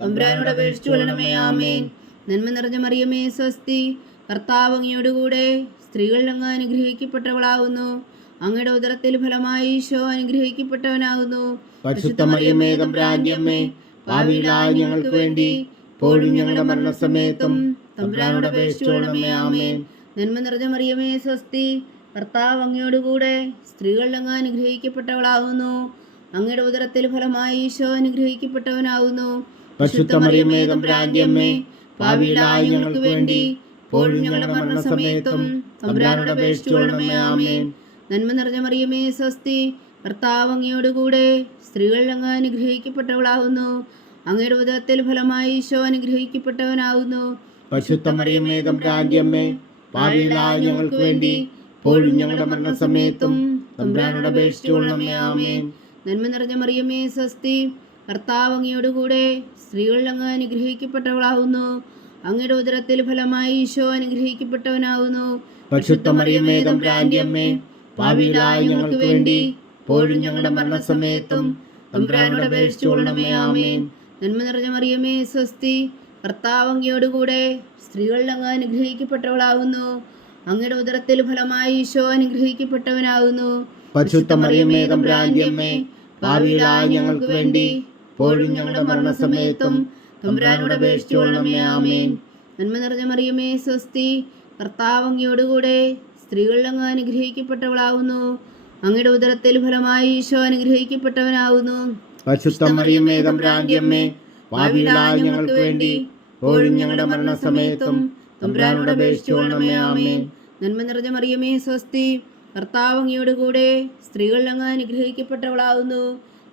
തമ്പുരാനോട് അപേക്ഷിച്ചുകൊള്ളണമേ. ആമേൻ. നന്മ നിറഞ്ഞ മറിയമേ സ്വസ്തി, കർത്താവ് അങ്ങയോട് കൂടെ സ്ത്രീകൾ അങ്ങ് അനുഗ്രഹിക്കപ്പെട്ടവളാകുന്നു. അങ്ങയുടെ ഉദരത്തിൽ ഫലമായി ഈശോ അനുഗ്രഹിക്കപ്പെട്ടവനാകുന്നു. പരിശുദ്ധ മറിയമേ തമ്പുരാന്റെ അമ്മേ, പാപികളായ ഞങ്ങൾക്ക് വേണ്ടി ഇപ്പോഴും ഞങ്ങളുടെ മരണസമയത്തും തമ്പുരാനോട് അപേക്ഷിച്ചുകൊള്ളണമേ. ആമേൻ. നന്മ നിറഞ്ഞ മറിയമേ സ്വസ്തി, കർത്താവ് അങ്ങയോട് കൂടെ സ്ത്രീകൾ അങ്ങ് അനുഗ്രഹിക്കപ്പെട്ടവളാകുന്നു. അങ്ങയുടെ ഉദരത്തിൽ ഫലമായി ഈശോ അനുഗ്രഹിക്കപ്പെട്ടവനാകുന്നു. പരിശുദ്ധ മറിയമേ തമ്പുരാന്റെ അമ്മേ, പാപികളായ ഞങ്ങൾക്ക് വേണ്ടി ഇപ്പോഴും ഞങ്ങളുടെ മരണസമയത്തും തമ്പുരാനോട് അപേക്ഷിച്ചുകൊള്ളണമേ. ആമേൻ. നന്മ നിറഞ്ഞ മറിയമേ സ്വസ്തി, കർത്താവ് അങ്ങയോട് കൂടെ സ്ത്രീകൾ അങ്ങ് അനുഗ്രഹിക്കപ്പെട്ടവളാകുന്നു. അങ്ങയുടെ ഉദരത്തിൽ ഫലമായി ഈശോ അനുഗ്രഹിക്കപ്പെട്ടവനാകുന്നു. പരിശുദ്ധ മറിയമേ തമ്പുരാന്റെ അമ്മേ, പാപികളായ ഞങ്ങൾക്ക് വേണ്ടി ഇപ്പോഴും ഞങ്ങളുടെ മരണസമയത്തും തമ്പുരാനോട് അപേക്ഷിച്ചുകൊള്ളണമേ. ആമേൻ. നന്മ നിറഞ്ഞ മറിയമേ സ്വസ്തി, കർത്താവ് അങ്ങയോട് കൂടെ സ്ത്രീകൾ അങ്ങ് അനുഗ്രഹിക്കപ്പെട്ടവളാകുന്നു. അങ്ങയുടെ ഉദരത്തിൽ ഫലമായി ഈശോ അനുഗ്രഹിക്കപ്പെട്ടവനാകുന്നു. പരിശുദ്ധ മറിയമേ തമ്പുരാന്റെ അമ്മേ, പാപികളായ ഞങ്ങൾക്ക് വേണ്ടി ഇപ്പോഴും ഞങ്ങളുടെ മരണസമയത്തും തമ്പുരാനോട് അപേക്ഷിച്ചുകൊള്ളണമേ. ആമേൻ. നന്മ നിറഞ്ഞ മറിയമേ സ്വസ്തി, കർത്താവ് അങ്ങയോട് കൂടെ സ്ത്രീകൾ അങ്ങ് അനുഗ്രഹിക്കപ്പെട്ടവളാകുന്നു. അങ്ങയുടെ ഉദരത്തിൽ ഫലമായി ഈശോ അനുഗ്രഹിക്കപ്പെട്ടവനാകുന്നു. പരിശുദ്ധ മറിയമേ തമ്പുരാന്റെ അമ്മേ, പാപികളായ ഞങ്ങൾക്ക് വേണ്ടി ഇപ്പോഴും ഞങ്ങളുടെ മരണസമയത്തും തമ്പുരാനോട് അപേക്ഷിച്ചുകൊള്ളണമേ. ആമേൻ. നന്മ നിറഞ്ഞ മറിയമേ സ്വസ്തി, കർത്താവ് അങ്ങയോട് കൂടെ സ്ത്രീകൾ അങ്ങ് അനുഗ്രഹിക്കപ്പെട്ടവളാകുന്നു. അങ്ങയുടെ ഉദരത്തിൽ ഫലമായി ഈശോ അനുഗ്രഹിക്കപ്പെട്ടവനാകുന്നു. പരിശുദ്ധ മറിയമേ തമ്പുരാന്റെ അമ്മേ, പാപികളായ ഞങ്ങൾക്ക് വേണ്ടി ഇപ്പോഴും ഞങ്ങളുടെ മരണസമയത്തും തമ്പുരാനോട് അപേക്ഷിച്ചുകൊള്ളണമേ. ആമേൻ. നന്മ നിറഞ്ഞ മറിയമേ സ്വസ്തി, കർത്താവ് അങ്ങയോട് കൂടെ സ്ത്രീകൾ അങ്ങ് അനുഗ്രഹിക്കപ്പെട്ടവളാകുന്നു.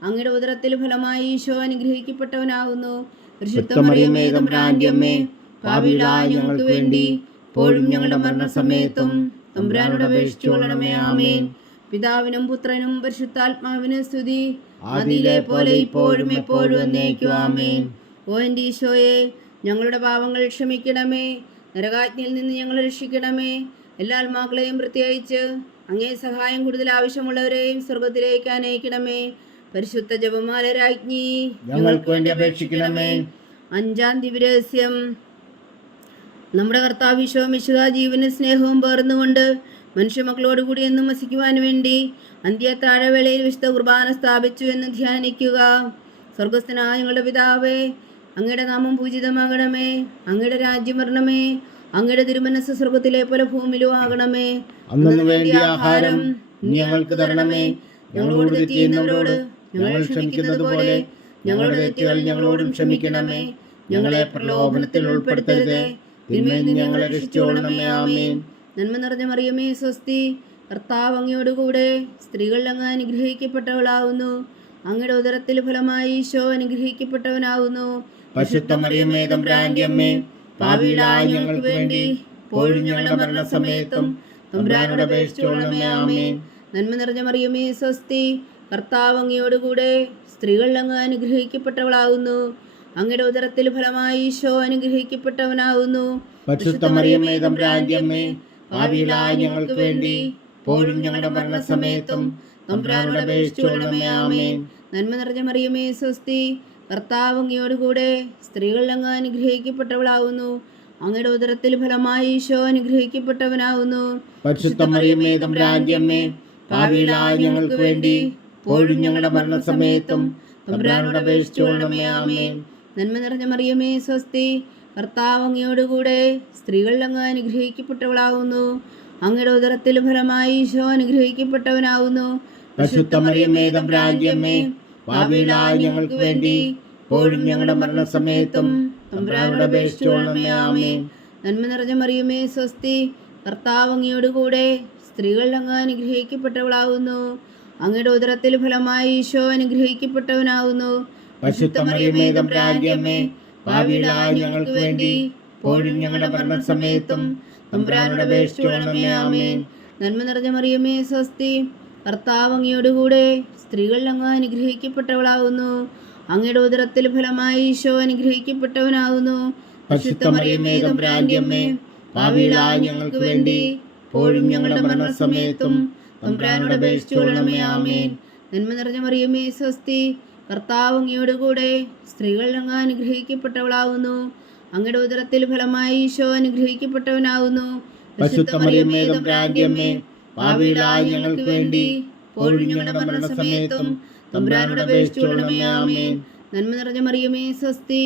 അങ്ങയുടെ ഉദരത്തിൽ ഫലമായി ഈശോ അനുഗ്രഹിക്കപ്പെട്ടവനാകുന്നു. പരിശുദ്ധ മറിയമേ തമ്പുരാന്റെ അമ്മേ, പാപികളായ ഞങ്ങൾക്ക് വേണ്ടി ഇപ്പോഴും ഞങ്ങളുടെ മരണസമയത്തും തമ്പുരാനോട് അപേക്ഷിച്ചുകൊള്ളണമേ. ആമേൻ. പിതാവിനും പുത്രനും പരിശുദ്ധാത്മാവിനും സ്തുതി, അതിലെ പോലെ ഇപ്പോഴും എപ്പോഴും എന്നേക്കും. ആമേൻ. ഓ എൻ്റെ ഈശോയെ, ഞങ്ങളുടെ പാപങ്ങൾ ക്ഷമിക്കണമേ, നരകാജ്ഞയിൽ നിന്ന് ഞങ്ങളെ രക്ഷിക്കണമേ. എല്ലാ ആത്മാക്കളെയും പ്രത്യേകിച്ച് അങ്ങേ സഹായം കൂടുതൽ ആവശ്യമുള്ളവരെയും സ്വർഗത്തിലേക്ക് അനയിക്കണമേ. പരിശുദ്ധ ജപമാല രാജ്ഞി, ഞങ്ങൾക്ക് വേണ്ടി അപേക്ഷിക്കണമേ. അഞ്ചാം ദിവ്യരഹസ്യം. നമ്മുടെ കർത്താവ് ഈശോ മിശിഹാ ജീവനും സ്നേഹവും പകർന്നുകൊണ്ട് മനുഷ്യമക്കളോടുകൂടി എന്നും വസിക്കുവാൻ വേണ്ടി അന്ത്യത്താഴവേളയിൽ വിശുദ്ധ കുർബാന സ്ഥാപിച്ചു എന്ന് ധ്യാനിക്കുക. സ്വർഗസ്ഥനായ ഞങ്ങളുടെ പിതാവേ, അങ്ങയുടെ നാമം പൂജിതമാകണമേ, അങ്ങയുടെ രാജ്യം വരണമേ, അങ്ങയുടെ തിരുമനസ്സ് സ്വർഗത്തിലെ പോലെ ഭൂമിയിലും ആകണമേ. അന്നു വേണ്ടിയ ആഹാരം ഞങ്ങൾക്ക് തരണമേ. ഞങ്ങളോട് തെറ്റ് ചെയ്യുന്നവരോട് ഞങ്ങൾ ക്ഷമിക്കുന്നത് പോലെ ഞങ്ങളുടെ തെറ്റുകൾ ഞങ്ങളോടും ക്ഷമിക്കണമേ. ഞങ്ങളെ പ്രലോഭനത്തിൽ ഉൾപ്പെടുത്തരുതേ, തിന്മയിൽ നിന്ന് ഞങ്ങളെ രക്ഷിച്ചുകൊള്ളണമേ. ആമേൻ. നന്മ നിറഞ്ഞ മറിയമേ സ്വസ്തി, കർത്താവ് അങ്ങയോടുകൂടെ സ്ത്രീകളിൽ അങ്ങ് അനുഗ്രഹിക്കപ്പെട്ടവളാവുന്നു. അങ്ങയുടെ ഉദരത്തിൽ ഫലമായി ഈശോ അനുഗ്രഹിക്കപ്പെട്ടവനാവുന്നു. പരിശുദ്ധ മറിയമേ തമ്പുരാന്റെ അമ്മേ, പാപികളായ ഞങ്ങൾക്ക് വേണ്ടി ഇപ്പോഴും ഞങ്ങളുടെ മരണസമയത്തും തമ്പുരാനോട് അപേക്ഷിച്ചുകൊള്ളണമേ. ആമേൻ. നന്മ നിറഞ്ഞ മറിയമേ സ്വസ്തി, കർത്താവ് അങ്ങയോടുകൂടെ സ്ത്രീകളിൽ അങ്ങ് അനുഗ്രഹിക്കപ്പെട്ടവളാവുന്നു. അങ്ങയുടെ ഉദരത്തിൽ ഫലമായി ഈശോ അനുഗ്രഹിക്കപ്പെട്ടവനാവുന്നു. പരിശുദ്ധ മറിയമേ തമ്പുരാന്റെ അമ്മേ, പാപികളായ ഞങ്ങൾക്ക് വേണ്ടി ഇപ്പോഴും ഞങ്ങളുടെ മരണസമയത്തും തമ്പുരാനോട് അപേക്ഷിച്ചുകൊള്ളണമേ. ആമേൻ. നന്മ നിറഞ്ഞ മറിയമേ സ്വസ്തി, കർത്താവ് അങ്ങയോടുകൂടെ സ്ത്രീകളിൽ അങ്ങ് അനുഗ്രഹിക്കപ്പെട്ടവളാവുന്നു. അങ്ങയുടെ ഉദരത്തിൽ ഫലമായി ഈശോ അനുഗ്രഹിക്കപ്പെട്ടവനാവുന്നു. പരിശുദ്ധ മറിയമേ തമ്പുരാന്റെ അമ്മേ, പാപികളായ ഞങ്ങൾക്ക് വേണ്ടി ഇപ്പോഴും ഞങ്ങളുടെ മരണസമയത്തും തമ്പുരാനോട് അപേക്ഷിച്ചുകൊള്ളണമേ. ആമേൻ. നന്മ നിറഞ്ഞ മറിയമേ സ്വസ്തി, കർത്താവ് അങ്ങയോടുകൂടെ സ്ത്രീകളിൽ അങ്ങ് അനുഗ്രഹിക്കപ്പെട്ടവളാവുന്നു. അങ്ങയുടെ ഉദരത്തിൽ ഫലമായി ഈശോ അനുഗ്രഹിക്കപ്പെട്ടവനാവുന്നു. പരിശുദ്ധ മറിയമേ തമ്പുരാന്റെ അമ്മേ, പാപികളായ ഞങ്ങൾക്ക് വേണ്ടി ഇപ്പോഴും ഞങ്ങളുടെ മരണസമയത്തും തമ്പുരാനോട് അപേക്ഷിച്ചുകൊള്ളണമേ. ആമേൻ. നന്മ നിറഞ്ഞ മറിയമേ സ്വസ്തി, കർത്താവ് അങ്ങയോടുകൂടെ സ്ത്രീകളിൽ അങ്ങ് അനുഗ്രഹിക്കപ്പെട്ടവളാവുന്നു. അങ്ങയുടെ ഉദരത്തിൽ ഫലമായി ഈശോ അനുഗ്രഹിക്കപ്പെട്ടവനാവുന്നു. പരിശുദ്ധ മറിയമേ തമ്പുരാന്റെ അമ്മേ, പാപികളായ ഞങ്ങൾക്ക് വേണ്ടി ഇപ്പോഴും ഞങ്ങളുടെ മരണസമയത്തും തമ്പുരാനോട് അപേക്ഷിച്ചുകൊള്ളണമേ. ആമേൻ. നന്മ നിറഞ്ഞ മറിയമേ സ്വസ്തി, കർത്താവ് അങ്ങയോടുകൂടെ സ്ത്രീകളിൽ അങ്ങ് അനുഗ്രഹിക്കപ്പെട്ടവളാവുന്നു. അങ്ങയുടെ ഉദരത്തിൽ ഫലമായി ഈശോ അനുഗ്രഹിക്കപ്പെട്ടവനാവുന്നു. പരിശുദ്ധ മറിയമേ തമ്പുരാന്റെ അമ്മേ, പാപികളായ ഞങ്ങൾക്ക് വേണ്ടി ഇപ്പോഴും ഞങ്ങളുടെ മരണസമയത്തും തമ്പുരാനോട് അപേക്ഷിച്ചുകൊള്ളണമേ. ആമേൻ. നന്മ നിറഞ്ഞ മറിയമേ സ്വസ്തി, കർത്താവ് അങ്ങയോടുകൂടെ സ്ത്രീകളിൽ അങ്ങ് അനുഗ്രഹിക്കപ്പെട്ടവളാവുന്നു. അങ്ങയുടെ ഉദരത്തിൽ ഫലമായി ഈശോ അനുഗ്രഹിക്കപ്പെട്ടവനാവുന്നു. പരിശുദ്ധ മറിയമേ തമ്പുരാന്റെ അമ്മേ, പാപികളായ ഞങ്ങൾക്ക് വേണ്ടി ഇപ്പോഴും ഞങ്ങളുടെ മരണസമയത്തും തമ്പുരാനോട് അപേക്ഷിച്ചുകൊള്ളണമേ. ആമേൻ. നന്മ നിറഞ്ഞ മറിയമേ സ്വസ്തി,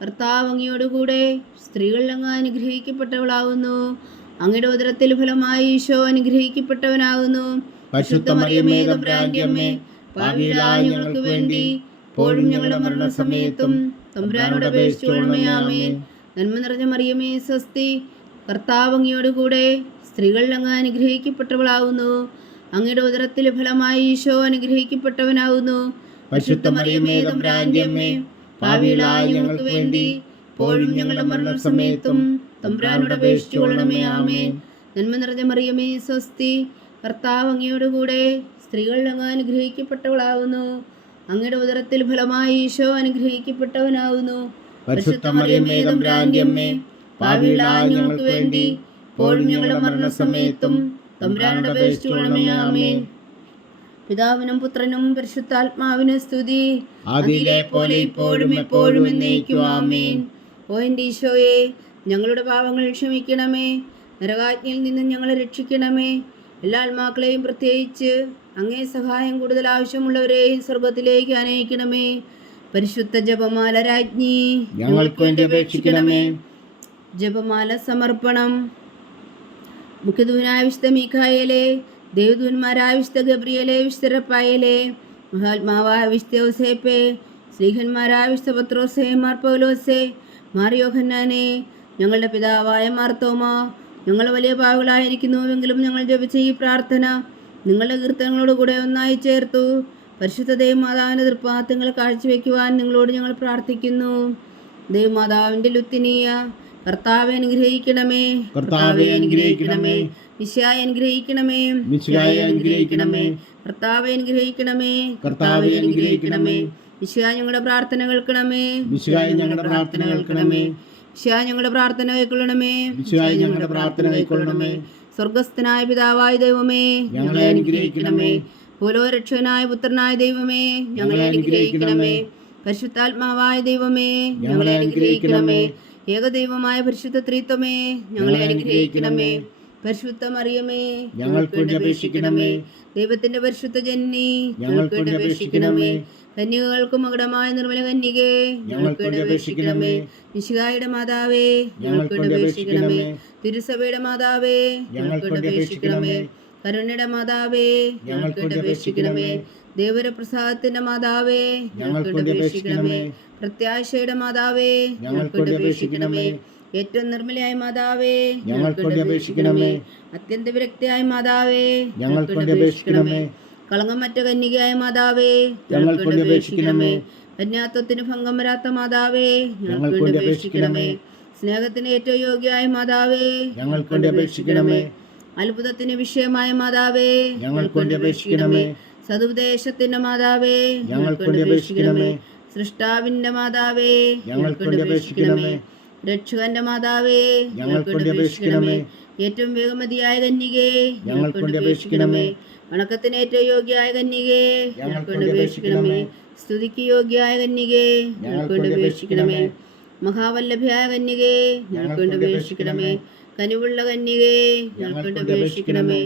കർത്താവ് അങ്ങയോടുകൂടെ സ്ത്രീകളിൽ അങ്ങ് അനുഗ്രഹിക്കപ്പെട്ടവളാവുന്നു. അങ്ങയുടെ ഉദരത്തിൽ ഫലമായി ഈശോ അനുഗ്രഹിക്കപ്പെട്ടവനാവുന്നു. പരിശുദ്ധ മറിയമേ തമ്പുരാന്റെ അമ്മേ, പാപികളായ ഞങ്ങൾക്ക് വേണ്ടി ഇപ്പോഴും ഞങ്ങളുടെ മരണസമയത്തും തമ്പുരാനോട് അപേക്ഷിച്ചുകൊള്ളണമേ. ആമേൻ. നന്മ നിറഞ്ഞ മറിയമേ സ്വസ്തി, കർത്താവ് അങ്ങയോടുകൂടെ സ്ത്രീകളിൽ അങ്ങ് അനുഗ്രഹിക്കപ്പെട്ടവളാവുന്നു. അങ്ങയുടെ ഉദരത്തിൽ ഫലമായി ഈശോ അനുഗ്രഹിക്കപ്പെട്ടവനാവുന്നു. പരിശുദ്ധ മറിയമേ തമ്പുരാന്റെ അമ്മേ, പാപികളായ ഞങ്ങൾക്ക് വേണ്ടി ഇപ്പോഴും ഞങ്ങളുടെ മരണസമയത്തും തമ്പുരാനോട് അപേക്ഷിച്ചുകൊള്ളണമേ. ആമേൻ. നന്മ നിറഞ്ഞ മറിയമേ സ്വസ്തി, കർത്താവ് അങ്ങയോടുകൂടെ സ്ത്രീകളിൽ അങ്ങ് അനുഗ്രഹിക്കപ്പെട്ടവളാവുന്നു. അങ്ങയുടെ ഉദരത്തിൽ ഫലമായി ഈശോ അനുഗ്രഹിക്കപ്പെട്ടവനാവുന്നു. പരിശുദ്ധ മറിയമേ തമ്പുരാന്റെ അമ്മേ, പാപികളായ ഞങ്ങൾക്ക് വേണ്ടി ഇപ്പോഴും ഞങ്ങളുടെ മരണസമയത്തും തമ്പുരാനോട് അപേക്ഷിച്ചുകൊള്ളണമേ. ആമേൻ. പിതാവിനും പുത്രനും പരിശുദ്ധാത്മാവിനും സ്തുതി, ആദിയിലെ പോലെ ഇപ്പോഴും എപ്പോഴും എന്നേക്കും. ആമേൻ. ഓ എൻ്റെ ഈശോയെ, ഞങ്ങളുടെ പാപങ്ങൾ ക്ഷമിക്കണമേ. നരകാജ്ഞയിൽ നിന്ന് ഞങ്ങളെ രക്ഷിക്കണമേ. എല്ലാ ആത്മാക്കളെയും, പ്രത്യേകിച്ച് അങ്ങേ സഹായം കൂടുതൽ ആവശ്യമുള്ളവരെയും സ്വർഗത്തിലേക്ക് അനയിക്കണമേ. പരിശുദ്ധ ജപമാല രാജ്ഞി, ഞങ്ങൾക്ക് വേണ്ടി അപേക്ഷിക്കണമേ. ജപമാല സമർപ്പണം. മുഖ്യദൂതനായ വിശുദ്ധ മീഖായേലേ, ദേവദൂതന്മാരായ വിശുദ്ധ ഗബ്രിയേലേ, വിശുദ്ധ റഫായേലേ, മഹാത്മാവായ വിശുദ്ധ യോസേപ്പേ, സ്ലീഹന്മാരായ വിശുദ്ധ പത്രോസേ, മാർ പൗലോസേ, മാർ യോഹന്നാനേ, ഞങ്ങളുടെ പിതാവായ മാർത്തോമാ, ഞങ്ങൾ വലിയ പാവികളായിരിക്കുന്നുവെങ്കിലും ഞങ്ങൾ ജപിച്ച ഈ പ്രാർത്ഥന നിങ്ങളുടെ കീർത്തനങ്ങളോടുകൂടെ ഒന്നായി ചേർത്തു പരിശുദ്ധ ദൈവമാതാവിൻ്റെ തൃപ്പാദങ്ങൾ കാഴ്ചവെക്കുവാൻ നിങ്ങളോട് ഞങ്ങൾ പ്രാർത്ഥിക്കുന്നു. ദൈവമാതാവിൻ്റെ ലുത്തിനിയ, കർത്താവെ അനുഗ്രഹിക്കണമേ. കർത്താവെ അനുഗ്രഹിക്കണമേ. മിശിഹായെ അനുഗ്രഹിക്കണമേ. മിശിഹായെ അനുഗ്രഹിക്കണമേ. കർത്താവെ അനുഗ്രഹിക്കണമേ. കർത്താവെ അനുഗ്രഹിക്കണമേ. മിശിഹാ ഞങ്ങളുടെ പ്രാർത്ഥന കേൾക്കണമേ. മിശിഹായെ ഞങ്ങളുടെ പ്രാർത്ഥന കേൾക്കണമേ. മിശിഹാ ഞങ്ങളുടെ പ്രാർത്ഥന കൈക്കൊള്ളണമേ. മിശിഹായെ ഞങ്ങളുടെ പ്രാർത്ഥന കൈക്കൊള്ളണമേ. സ്വർഗസ്ഥനായ പിതാവായ ദൈവമേ, ഞങ്ങളെ അനുഗ്രഹിക്കണമേ. ഭൂലോകരക്ഷകനായ പുത്രനായ ദൈവമേ, ഞങ്ങളെ അനുഗ്രഹിക്കണമേ. പരിശുദ്ധാത്മാവായ ദൈവമേ, ഞങ്ങളെ അനുഗ്രഹിക്കണമേ. ഏകദൈവമായ പരിശുദ്ധ ത്രിത്വമേ, ഞങ്ങളെ അനുഗ്രഹിക്കണമേ. പരിശുദ്ധ മറിയമേ, ഞങ്ങൾക്ക് വേണ്ടി അപേക്ഷിക്കണമേ. ദൈവത്തിന്റെ പരിശുദ്ധ ജനനി, ഞങ്ങൾക്ക് വേണ്ടി അപേക്ഷിക്കണമേ. കന്യകകൾക്ക് മകുടമായ നിർമ്മല കന്യകേ, ഞങ്ങൾക്ക് വേണ്ടി അപേക്ഷിക്കണമേ. മിശിഹായുടെ മാതാവേ, ഞങ്ങൾക്ക് വേണ്ടി അപേക്ഷിക്കണമേ. തിരുസഭയുടെ മാതാവേ, ഞങ്ങൾക്ക് വേണ്ടി അപേക്ഷിക്കണമേ. കരുണയുടെ മാതാവേ, ഞങ്ങൾക്ക് വേണ്ടി അപേക്ഷിക്കണമേ. ദേവരപ്രസാദത്തിന്റെ മാതാവേ, ഞങ്ങൾക്ക് വേണ്ടി അപേക്ഷിക്കണമേ. പ്രത്യാശയുടെ മാതാവേ, ഞങ്ങൾക്ക് വേണ്ടി അപേക്ഷിക്കണമേ. ഏറ്റവും നിർമ്മലയായ മാതാവേ, ഞങ്ങൾക്ക് വേണ്ടി അപേക്ഷിക്കണമേ. അത്യന്ത വിരക്തിയായ മാതാവേ, ഞങ്ങൾക്ക് വേണ്ടി അപേക്ഷിക്കണമേ. കളങ്കമറ്റ കന്യകയായ മാതാവേ, ഞങ്ങൾക്ക് വേണ്ടി അപേക്ഷിക്കണമേ. കന്യാത്വത്തിന് ഭംഗം വരാത്ത മാതാവേ, ഞങ്ങൾക്ക് വേണ്ടി അപേക്ഷിക്കണമേ. സ്നേഹത്തിന് ഏറ്റവും യോഗ്യയായ മാതാവേ, ഞങ്ങൾക്ക് വേണ്ടി അപേക്ഷിക്കണമേ. അത്ഭുതത്തിന് വിഷയമായ മാതാവേ, ഞങ്ങൾക്ക് വേണ്ടി അപേക്ഷിക്കണമേ. സതുപദേശത്തിന്റെ മാതാവേ, ഞങ്ങൾക്ക് വേണ്ടി അപേക്ഷിക്കണമേ. സൃഷ്ടാവിന്റെ മാതാവേ, ഞങ്ങൾക്ക് വേണ്ടി അപേക്ഷിക്കണമേ. രക്ഷകന്റെ മാതാവേ, ഞങ്ങൾക്ക് വേണ്ടി അപേക്ഷിക്കണമേ. ഏറ്റവും വേഗമതിയായ കന്യകേ, ഞങ്ങൾക്ക് വേണ്ടി അപേക്ഷിക്കണമേ. വണക്കത്തിന് ഏറ്റവും യോഗ്യയായ കന്യകേ, ഞങ്ങൾക്ക് വേണ്ടി അപേക്ഷിക്കണമേ. സ്തുതിക്ക് യോഗ്യയായ കന്യകേ, ഞങ്ങൾക്ക് വേണ്ടി അപേക്ഷിക്കണമേ. മഹാവല്ലഭയായ കന്യകേ, ഞങ്ങൾക്ക് വേണ്ടി അപേക്ഷിക്കണമേ. കനിവുള്ള കന്യകേ, ഞങ്ങൾക്ക് വേണ്ടി അപേക്ഷിക്കണമേ.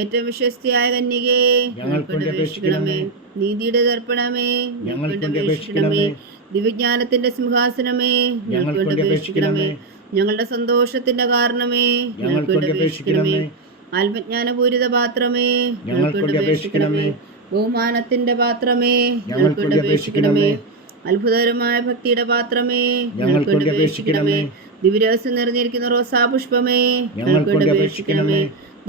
ഏറ്റവും വിശ്വസ്തയായ കന്യകേ, ഞങ്ങൾക്ക് വേണ്ടി അപേക്ഷിക്കണമേ. നീതിയുടെ ദർപ്പണമേ, ഞങ്ങൾക്ക് വേണ്ടി അപേക്ഷിക്കണമേ. ദിവ്യജ്ഞാനത്തിന്റെ സിംഹാസനമേ, ഞങ്ങൾക്ക് വേണ്ടി അപേക്ഷിക്കണമേ. ഞങ്ങളുടെ സന്തോഷത്തിന്റെ കാരണമേ, ഞങ്ങൾക്ക് വേണ്ടി അപേക്ഷിക്കണമേ. ആത്മജ്ഞാനപൂരിത പാത്രമേ, ഞങ്ങൾക്ക് വേണ്ടി അപേക്ഷിക്കണമേ. ബഹുമാനത്തിന്റെ പാത്രമേ, ഞങ്ങൾക്ക് വേണ്ടി അപേക്ഷിക്കണമേ. അത്ഭുതകരമായ ഭക്തിയുടെ പാത്രമേ, ഞങ്ങൾക്ക് വേണ്ടി അപേക്ഷിക്കണമേ. ദിവ്യരഹസ്യം നിറഞ്ഞിരിക്കുന്ന റോസാപുഷ്പമേ, ഞങ്ങൾക്ക് വേണ്ടി അപേക്ഷിക്കണമേ.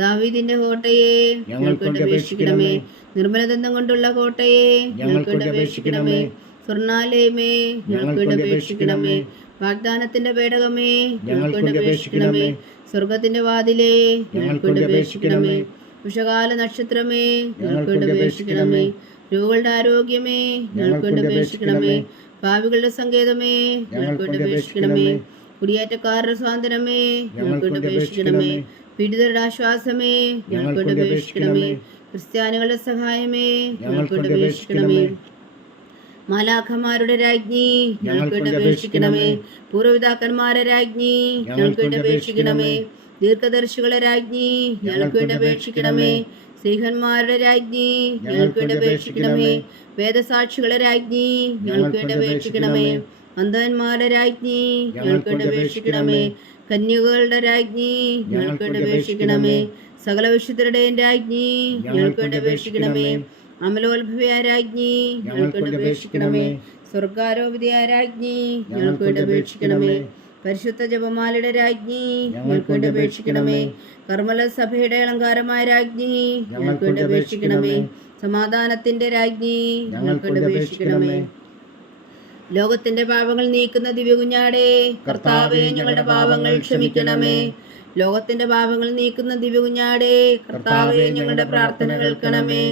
ദാവീദിന്റെ കോട്ടയെ, ഞങ്ങൾക്ക് വേണ്ടി അപേക്ഷിക്കണമേ. നിർമ്മലദന്തം കൊണ്ടുള്ള കോട്ടയെ, ഞങ്ങൾക്ക് വേണ്ടി അപേക്ഷിക്കണമേ. സ്വർണ്ണാലയമേ, ഞങ്ങൾക്ക് വേണ്ടി അപേക്ഷിക്കണമേ. വാഗ്ദാനത്തിന്റെ പേടകമേ, ഞങ്ങൾക്ക് വേണ്ടി അപേക്ഷിക്കണമേ. സ്വർഗത്തിന്റെ വാതിലേ, ഞങ്ങൾക്ക് വേണ്ടി അപേക്ഷിക്കണമേ. ഉഷകാല നക്ഷത്രമേ, ഞങ്ങൾക്ക് വേണ്ടി അപേക്ഷിക്കണമേ. രോഗികളുടെ ആരോഗ്യമേ, ഞങ്ങൾക്ക് വേണ്ടി അപേക്ഷിക്കണമേ. പാപികളുടെ സങ്കേതമേ, ഞങ്ങൾക്ക് വേണ്ടി അപേക്ഷിക്കണമേ. കുടിയേറ്റക്കാരുടെ സ്വാതന്ത്ര്യമേ, ഞങ്ങൾക്ക് വേണ്ടി അപേക്ഷിക്കണമേ. പീഡിതരുടെ ആശ്വാസമേ, ഞങ്ങൾക്ക് വേണ്ടി അപേക്ഷിക്കണമേ. ക്രിസ്ത്യാനികളുടെ സഹായമേ, ഞങ്ങൾക്ക് വേണ്ടി അപേക്ഷിക്കണമേ. മാലാഖമാരുടെ രാജ്ഞി, ഞങ്ങൾക്ക് വേണ്ടി അപേക്ഷിക്കണമേ. പൂർവ്വപിതാക്കന്മാരുടെ രാജ്ഞി, ഞങ്ങൾക്ക് വേണ്ടി അപേക്ഷിക്കണമേ. ദീർഘദർശികളുടെ രാജ്ഞി, ഞങ്ങൾക്ക് വേണ്ടി അപേക്ഷിക്കണമേ. സ്ത്രീഹന്മാരുടെ രാജ്ഞി, ഞങ്ങൾക്ക് വേണ്ടി അപേക്ഷിക്കണമേ. വേദസാക്ഷികളുടെ രാജ്ഞി, ഞങ്ങൾക്ക് വേണ്ടി അപേക്ഷിക്കണമേ. അന്ധന്മാരുടെ രാജ്ഞി, ഞങ്ങൾക്ക് വേണ്ടി അപേക്ഷിക്കണമേ. കന്യകകളുടെ രാജ്ഞി, ഞങ്ങൾക്ക് വേണ്ടി അപേക്ഷിക്കണമേ. സകല വിശുദ്ധരുടെയും രാജ്ഞി, ഞങ്ങൾക്ക് വേണ്ടി അപേക്ഷിക്കണമേ. അമലോത്ഭവയായ രാജ്ഞി, ഞങ്ങൾക്ക് വേണ്ടി അപേക്ഷിക്കണമേ. സ്വർഗാരോപിതയായ രാജ്ഞി, ഞങ്ങൾക്ക് വേണ്ടി അപേക്ഷിക്കണമേ. പരിശുദ്ധ ജപമാലയുടെ രാജ്ഞി, ഞങ്ങൾക്ക് വേണ്ടി അപേക്ഷിക്കണമേ. കർമ്മല സഭയുടെ അലങ്കാരമായ രാജ്ഞി, ഞങ്ങൾക്ക് വേണ്ടി അപേക്ഷിക്കണമേ. സമാധാനത്തിന്റെ രാജ്ഞി, ഞങ്ങൾക്ക് വേണ്ടി അപേക്ഷിക്കണമേ. ലോകത്തിന്റെ പാപങ്ങൾ നീക്കുന്ന ദിവ്യകുഞ്ഞാടേ, കർത്താവേ ഞങ്ങളുടെ പാപങ്ങൾ ക്ഷമിക്കണമേ. ലോകത്തിന്റെ പാപങ്ങൾ നീക്കുന്ന ദിവ്യകുഞ്ഞാടേ, കർത്താവേ ഞങ്ങളുടെ പ്രാർത്ഥന കേൾക്കണമേ.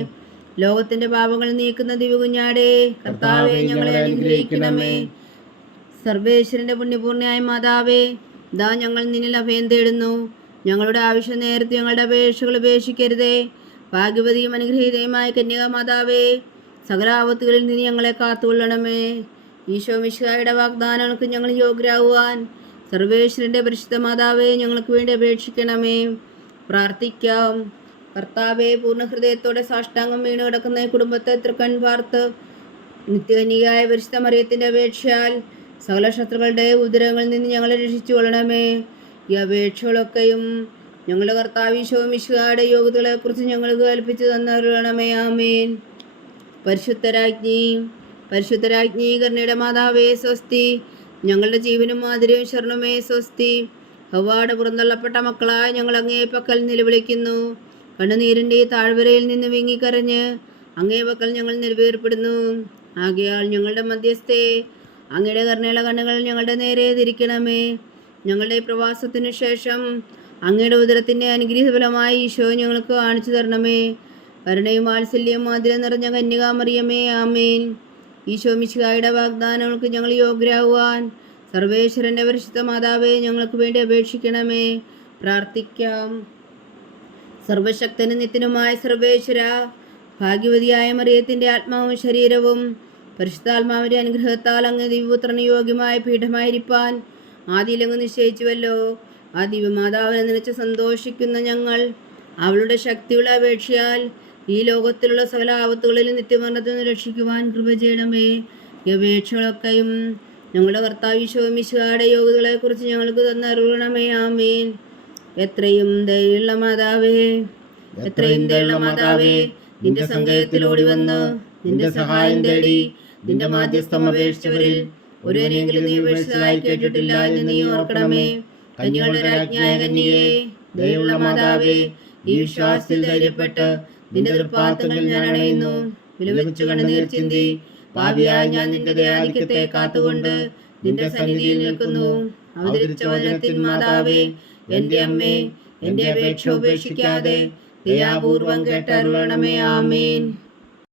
ലോകത്തിന്റെ പാപങ്ങൾ നീക്കുന്ന ദിവ്യകുഞ്ഞാടേ, കർത്താവേ ഞങ്ങളെ അനുഗ്രഹിക്കണമേ. സർവേശ്വരന്റെ പുണ്യപൂർണ്ണയായ മാതാവേ, ദാ ഞങ്ങൾ നിന്നിൽ അഭയം തേടുന്നു. ഞങ്ങളുടെ ആവശ്യം നേരത്തെ ഞങ്ങളുടെ അപേക്ഷകൾ ഉപേക്ഷിക്കരുതേ. ഭാഗ്യവതിയും അനുഗ്രഹീതയുമായ കന്യകാ മാതാവേ, സകല ആപത്തുകളിൽ നിന്ന് ഞങ്ങളെ കാത്തുകൊള്ളണമേ. ഈശോ മിശിഹായുടെ വാഗ്ദാനങ്ങൾക്ക് ഞങ്ങൾ യോഗ്യരാകുവാൻ സർവേശ്വരന്റെ പരിശുദ്ധ മാതാവേ, ഞങ്ങൾക്ക് വേണ്ടി അപേക്ഷിക്കണമേ. പ്രാർത്ഥിക്കാം. കർത്താവെ, പൂർണ്ണ ഹൃദയത്തോടെ സാഷ്ടാംഗം വീണു കിടക്കുന്ന ഈ കുടുംബത്തെ തൃക്കൺ പാർത്ത് നിത്യകന്യകയായ പരിശുദ്ധ മറിയത്തിന്റെ അപേക്ഷയാൽ സകല ശത്രുക്കളുടെ ഉദരങ്ങളിൽ നിന്ന് ഞങ്ങളെ രക്ഷിച്ചു കൊള്ളണമേ. ഈ അപേക്ഷകളൊക്കെയും ഞങ്ങളുടെ കർത്താവ് ഈശോ മിശിഹായുടെ യോഗ്യതകളെക്കുറിച്ച് ഞങ്ങൾക്ക് കൽപ്പിച്ചു തന്നരുളണമേ. ആമേൻ. പരിശുദ്ധരാജ്ഞി കരുണയുടെ മാതാവേ സ്വസ്തി. ഞങ്ങളുടെ ജീവനും മാതിരിയും ശരണമേ സ്വസ്തി. ഹവ്വായുടെ പുറന്തള്ളപ്പെട്ട മക്കളായ ഞങ്ങൾ അങ്ങേ പക്കൽ നിലവിളിക്കുന്നു. കണ്ണുനീരിൻ്റെ ഈ താഴ്വരയിൽ നിന്ന് വിങ്ങിക്കരഞ്ഞ് അങ്ങേ പക്കൽ ഞങ്ങൾ നിലവേർപ്പെടുന്നു. ആകയാൽ ഞങ്ങളുടെ മധ്യസ്ഥേ, അങ്ങയുടെ കരുണയുള്ള കണ്ണുകൾ ഞങ്ങളുടെ നേരെ തിരിക്കണമേ. ഞങ്ങളുടെ പ്രവാസത്തിനു ശേഷം അങ്ങയുടെ ഉദരത്തിൻ്റെ അനുഗ്രഹഫലമായി ഈശോ ഞങ്ങൾക്ക് കാണിച്ചു തരണമേ. കരുണയും വാത്സല്യവും മാതിരം നിറഞ്ഞ കന്യകാമറിയമേ, ആമേൻ. ഈശോ മിശിഹായുടെ വാഗ്ദാനങ്ങൾക്ക് ഞങ്ങൾ യോഗ്യരാകുവാൻ സർവേശ്വരൻ്റെ പരിശുദ്ധ മാതാവേ, ഞങ്ങൾക്ക് വേണ്ടി അപേക്ഷിക്കണമേ. പ്രാർത്ഥിക്കാം. സർവശക്തനും നിത്യനുമായ സർവേശ്വര, ഭാഗ്യവതിയായ മറിയത്തിൻ്റെ ആത്മാവും ശരീരവും പരിശുദ്ധാത്മാവിൻ്റെ അനുഗ്രഹത്താൽ അങ്ങ് ദിവ്യപുത്രന് യോഗ്യമായ പീഠമായിരിക്കാൻ ആദിയിലങ്ങ് നിശ്ചയിച്ചുവല്ലോ. ആ ദിവ്യമാതാവിനെ നിലച്ച് സന്തോഷിക്കുന്ന ഞങ്ങൾ അവളുടെ ശക്തിയുടെ അപേക്ഷയാൽ ഈ ലോകത്തിലുള്ള സകല ആപത്തുകളിലും നിത്യമരണത്തിൽ നിന്ന് രക്ഷിക്കുവാൻ കൃപ ചെയ്യണമേ. ഈ അപേക്ഷകളൊക്കെയും ഞങ്ങളുടെ കർത്താവ് ഈശോ മിശിഹായുടെ യോഗ്യതകളെക്കുറിച്ച് ഞങ്ങൾക്ക് തന്നരുളണമേ. ആമേൻ. എത്രയും ദയുള്ള മാതാവേ, എത്രയും ദയുള്ള മാതാവേ, നിന്റെ സങ്കേതത്തിൽ ഓടി വന്ന് നിന്റെ സഹായം തേടി നിന്റെ മാധ്യസ്ഥം അപേക്ഷിച്ചവരിൽ ഒരുവനെങ്കിലും നീ ഉപേക്ഷിച്ചതായി കേട്ടിട്ടില്ല എന്ന് നീ ഓർക്കണമേ. കന്യകളുടെ രാജ്ഞിയായ കന്യകേ, ദയയുള്ള മാതാവേ, ഈ വിശ്വാസത്തിൽ ധൈര്യപ്പെട്ട് നിന്റെ തൃപ്പാദങ്ങളിൽ ഞാൻ അണയുന്നു. വിലപിച്ചു കണ്ണുനീർ ചിന്തി പാപിയായ ഞാൻ നിന്റെ ദയാധിക്യത്തെ കാത്തുകൊണ്ട് നിന്റെ സന്നിധിയിൽ നിൽക്കുന്നു. അവതരിച്ച വചനത്തിൻ മാതാവേ, എന്റെ അമ്മേ, എന്റെ അപേക്ഷ ഉപേക്ഷിക്കാതെ ദയാപൂർവം കേട്ടരുളണമേ. ആമേൻ.